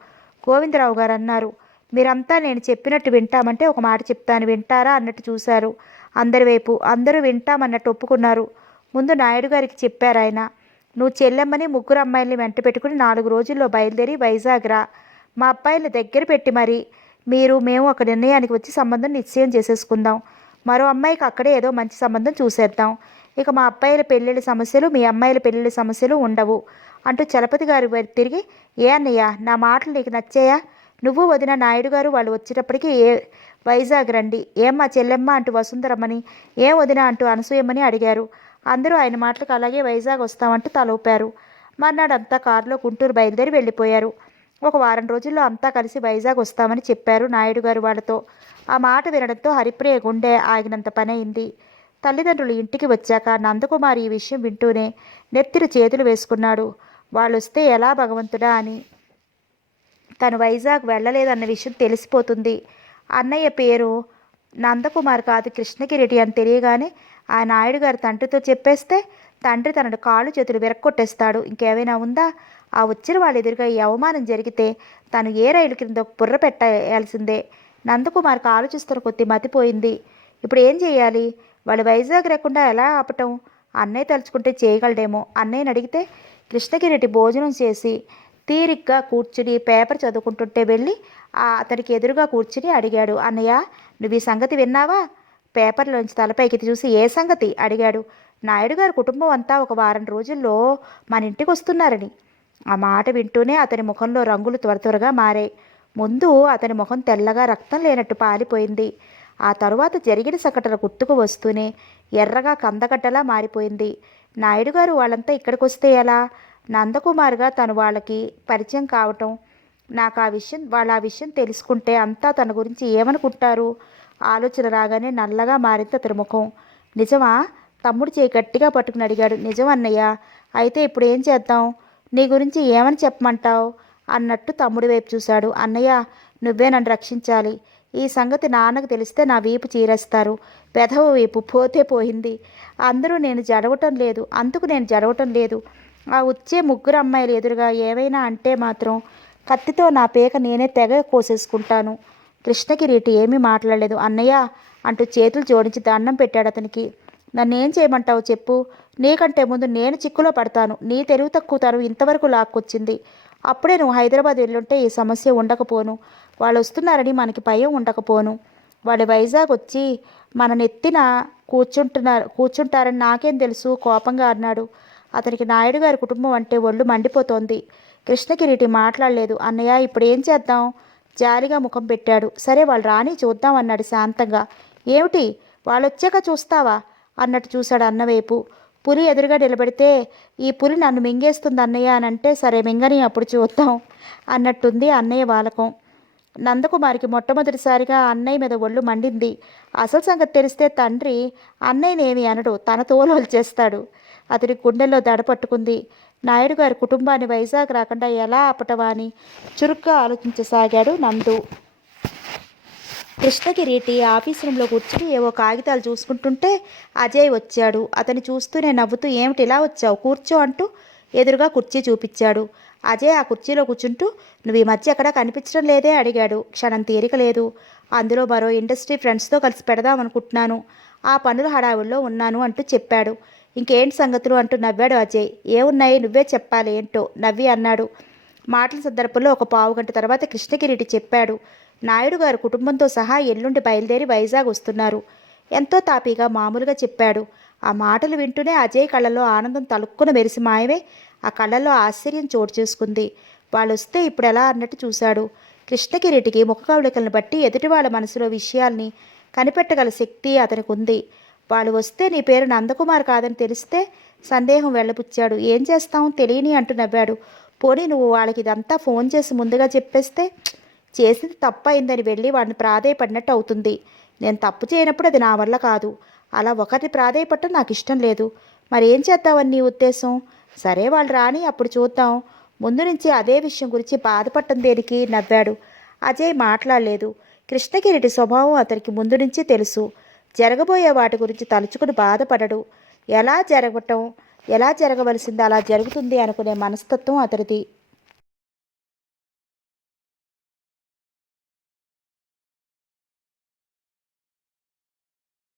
గోవిందరావు గారు అన్నారు, మీరంతా నేను చెప్పినట్టు వింటామంటే ఒక మాట చెప్తాను, వింటారా అన్నట్టు చూశారు అందరి వైపు. అందరూ వింటామన్నట్టు ఒప్పుకున్నారు. ముందు నాయుడు గారికి చెప్పారు ఆయన, నువ్వు చెల్లెమ్మని ముగ్గురు అమ్మాయిల్ని వెంట పెట్టుకుని 4 రోజుల్లో బయలుదేరి వైజాగ్ రా. మా అబ్బాయిల దగ్గర పెట్టి మరి మేము ఒక నిర్ణయానికి వచ్చి సంబంధం నిశ్చయం చేసేసుకుందాం. మరో అమ్మాయికి అక్కడే ఏదో మంచి సంబంధం చూసేద్దాం. ఇక మా అబ్బాయిల పెళ్ళిళ్ళ సమస్యలు, మీ అమ్మాయిల పెళ్ళిళ్ళ సమస్యలు ఉండవు అంటూ చలపతి గారు తిరిగి, ఏ అన్నయ్య, నా మాటలు నీకు నచ్చాయా? నువ్వు వదిన నాయుడు గారు వాళ్ళు వచ్చేటప్పటికి వైజాగ్ రండి. ఏమ్మా చెల్లెమ్మ అంటూ వసుంధరమ్మని, ఏం వదిన అంటూ అనసూయమ్మని అడిగారు. అందరూ ఆయన మాటలకు అలాగే వైజాగ్ వస్తామంటూ తలూపారు. మర్నాడంతా కారులో గుంటూరు బయలుదేరి వెళ్ళిపోయారు. ఒక వారం రోజుల్లో అంతా కలిసి వైజాగ్ వస్తామని చెప్పారు నాయుడు గారు వాళ్ళతో. ఆ మాట వినడంతో హరిప్రియ గుండె ఆగినంత పని అయింది. తల్లిదండ్రులు ఇంటికి వచ్చాక నందకుమార్ ఈ విషయం వింటూనే నెత్తిరి చేతులు వేసుకున్నాడు. వాళ్ళొస్తే ఎలా భగవంతుడా అని. తను వైజాగ్ వెళ్ళలేదన్న విషయం తెలిసిపోతుంది. అన్నయ్య పేరు నందకుమార్ కాదు, కృష్ణకిరీటి అని తెలియగానే ఆ నాయుడు గారు తండ్రితో చెప్పేస్తే తండ్రి తనను కాళ్ళు చేతులు విరక్కొట్టేస్తాడు. ఇంకేమైనా ఉందా? ఆ వచ్చిన వాళ్ళ ఎదురుగా ఈ అవమానం జరిగితే తను ఏ రైలు కింద బుర్ర పెట్టాల్సిందే. నందకుమార్కి ఆలోచిస్తున్న కొద్దీ మతిపోయింది. ఇప్పుడు ఏం చేయాలి? వాళ్ళు వైజాగ్ రాకుండా ఎలా ఆపటం? అన్నయ్య తలుచుకుంటే చేయగలడేమో. అన్నయ్యని అడిగితే కృష్ణకిరీటి భోజనం చేసి తీరిగ్గా కూర్చుని పేపర్ చదువుకుంటుంటే వెళ్ళి అతనికి ఎదురుగా కూర్చుని అడిగాడు, అన్నయ్య నువ్వు ఈ సంగతి విన్నావా? పేపర్లోంచి తలపైకి చూసి ఏ సంగతి అడిగాడు. నాయుడు గారి కుటుంబం అంతా ఒక వారం రోజుల్లో మన ఇంటికి వస్తున్నారని. ఆ మాట వింటూనే అతని ముఖంలో రంగులు త్వరగా మారాయి. ముందు అతని ముఖం తెల్లగా రక్తం లేనట్టు పాలిపోయింది. ఆ తరువాత జరిగిన సంఘటన గుర్తుకు వస్తూనే ఎర్రగా కందగడ్డలా మారిపోయింది. నాయుడు గారు వాళ్ళంతా ఇక్కడికి వస్తే ఎలా? నందకుమార్గా తను వాళ్ళకి పరిచయం కావటం, నాకు ఆ విషయం తెలుసుకుంటే అంతా తన గురించి ఏమనుకుంటారు? ఆలోచన రాగానే నల్లగా మారింది అతని ముఖం. నిజమా? తమ్ముడు చేయి గట్టిగా పట్టుకుని అడిగాడు. నిజం అన్నయ్య. అయితే ఇప్పుడు ఏం చేద్దాం? నీ గురించి ఏమని చెప్పమంటావు అన్నట్టు తమ్ముడి వైపు చూశాడు. అన్నయ్య, నువ్వే నన్ను రక్షించాలి. ఈ సంగతి నాన్నకు తెలిస్తే నా వీపు చీరేస్తారు. పెదవ వీపు పోతే పోయింది. అందుకు నేను జడవటం లేదు. ఆ వచ్చే ముగ్గురు అమ్మాయిలు ఎదురుగా ఏవైనా అంటే మాత్రం కత్తితో నా పేక నేనే తెగ కోసేసుకుంటాను. కృష్ణకిరీటి ఏమీ మాట్లాడలేదు. అన్నయ్య అంటూ చేతులు జోడించి దండం పెట్టాడు అతనికి. నన్నేం చేయమంటావు చెప్పు. నీకంటే ముందు నేను చిక్కులో పడతాను. నీ తెలివి తక్కువతనం ఇంతవరకు లాక్కొచ్చింది. అప్పుడే నువ్వు హైదరాబాద్ వెళ్ళుంటే ఈ సమస్య ఉండకపోను. వాళ్ళు వస్తున్నారని మనకి భయం ఉండకపోను. వాళ్ళు వైజాగ్ వచ్చి మన నెత్తిన కూర్చుంటారని నాకేం తెలుసు? కోపంగా అన్నాడు. అతనికి నాయుడు గారి కుటుంబం అంటే ఒళ్ళు మండిపోతోంది. కృష్ణకిరీటి మాట్లాడలేదు. అన్నయ్య ఇప్పుడు ఏం చేద్దాం? జాలిగా ముఖం పెట్టాడు. సరే వాళ్ళు రాని చూద్దాం అన్నాడు శాంతంగా. ఏమిటి? వాళ్ళు వచ్చాక చూస్తావా అన్నట్టు చూశాడు అన్నవైపు. పులి ఎదురుగా నిలబడితే ఈ పులి నన్ను మింగేస్తుంది అన్నయ్య అని అంటే సరే మింగని, అప్పుడు చూద్దాం అన్నట్టుంది అన్నయ్య వాలకం. నందకుమారికి మొట్టమొదటిసారిగా అన్నయ్య మీద ఒళ్ళు మండింది. అసలు సంగతి తెలిస్తే తండ్రి అన్నయ్యనేమి అనడు, తన తోలు చేస్తాడు. అతడి గుండెల్లో దడ పట్టుకుంది. నాయుడు గారి కుటుంబాన్ని వైజాగ్ రాకుండా ఎలా ఆపటవా అని చురుగ్గా ఆలోచించసాగాడు నందు. కృష్ణకిరీటి ఆఫీస్ రూమ్లో కూర్చుని ఏవో కాగితాలు చూసుకుంటుంటే అజయ్ వచ్చాడు. అతన్ని చూస్తూనే నవ్వుతూ, ఏమిటి ఇలా వచ్చావు? కూర్చో అంటూ ఎదురుగా కుర్చీ చూపించాడు. అజయ్ ఆ కుర్చీలో కూర్చుంటూ, నువ్వు ఈ మధ్య ఎక్కడా కనిపించడం లేదే అడిగాడు. క్షణం తీరిక లేదు. అందులో మరో ఇండస్ట్రీ ఫ్రెండ్స్తో కలిసి పెడదామనుకుంటున్నాను. ఆ పనుల హడావుల్లో ఉన్నాను అంటూ చెప్పాడు. ఇంకేంటి సంగతులు అంటూ నవ్వాడు అజయ్. ఏమున్నాయి, నువ్వే చెప్పాలి ఏంటో నవ్వి అన్నాడు. మాటల సందర్భంలో ఒక పావుగంట తర్వాత కృష్ణకిరీటి చెప్పాడు. నాయుడు గారు కుటుంబంతో సహా ఎల్లుండి బయలుదేరి వైజాగ్ వస్తున్నారు. ఎంతో తాపీగా మామూలుగా చెప్పాడు. ఆ మాటలు వింటూనే అజయ్ కళ్ళల్లో ఆనందం తలుక్కున మెరిసి మాయమే ఆ కళ్ళల్లో ఆశ్చర్యం చోటు చేసుకుంది. వాళ్ళు వస్తే ఇప్పుడు ఎలా అన్నట్టు చూశాడు. కృష్ణకిరీటికి ముఖ కవళికలను బట్టి ఎదుటి వాళ్ళ మనసులో విషయాల్ని కనిపెట్టగల శక్తి అతనికి ఉంది. వాళ్ళు వస్తే నీ పేరు నందకుమార్ కాదని తెలిస్తే సందేహం వెళ్ళబుచ్చాడు. ఏం చేస్తాం తెలియని అంటూ నవ్వాడు. పోనీ నువ్వు వాళ్ళకి ఇదంతా ఫోన్ చేసి ముందుగా చెప్పేస్తే చేసింది తప్పు అయిందని వెళ్ళి వాడిని ప్రాధేయపడినట్టు అవుతుంది. నేను తప్పు చేయనప్పుడు అది నా వల్ల కాదు. అలా ఒకరిని ప్రాధేయపడటం నాకు ఇష్టం లేదు. మరి ఏం చేద్దామని నీ ఉద్దేశం? సరే వాళ్ళు రాని అప్పుడు చూద్దాం. ముందు నుంచి అదే విషయం గురించి బాధపడటం దేనికి? నవ్వాడు. అజయ్ మాట్లాడలేదు. కృష్ణకిరీటి స్వభావం అతనికి ముందు నుంచి తెలుసు. జరగబోయే వాటి గురించి తలుచుకుని బాధపడడు. ఎలా జరగటం ఎలా జరగవలసిందో అలా జరుగుతుంది అనుకునే మనస్తత్వం అతనిది.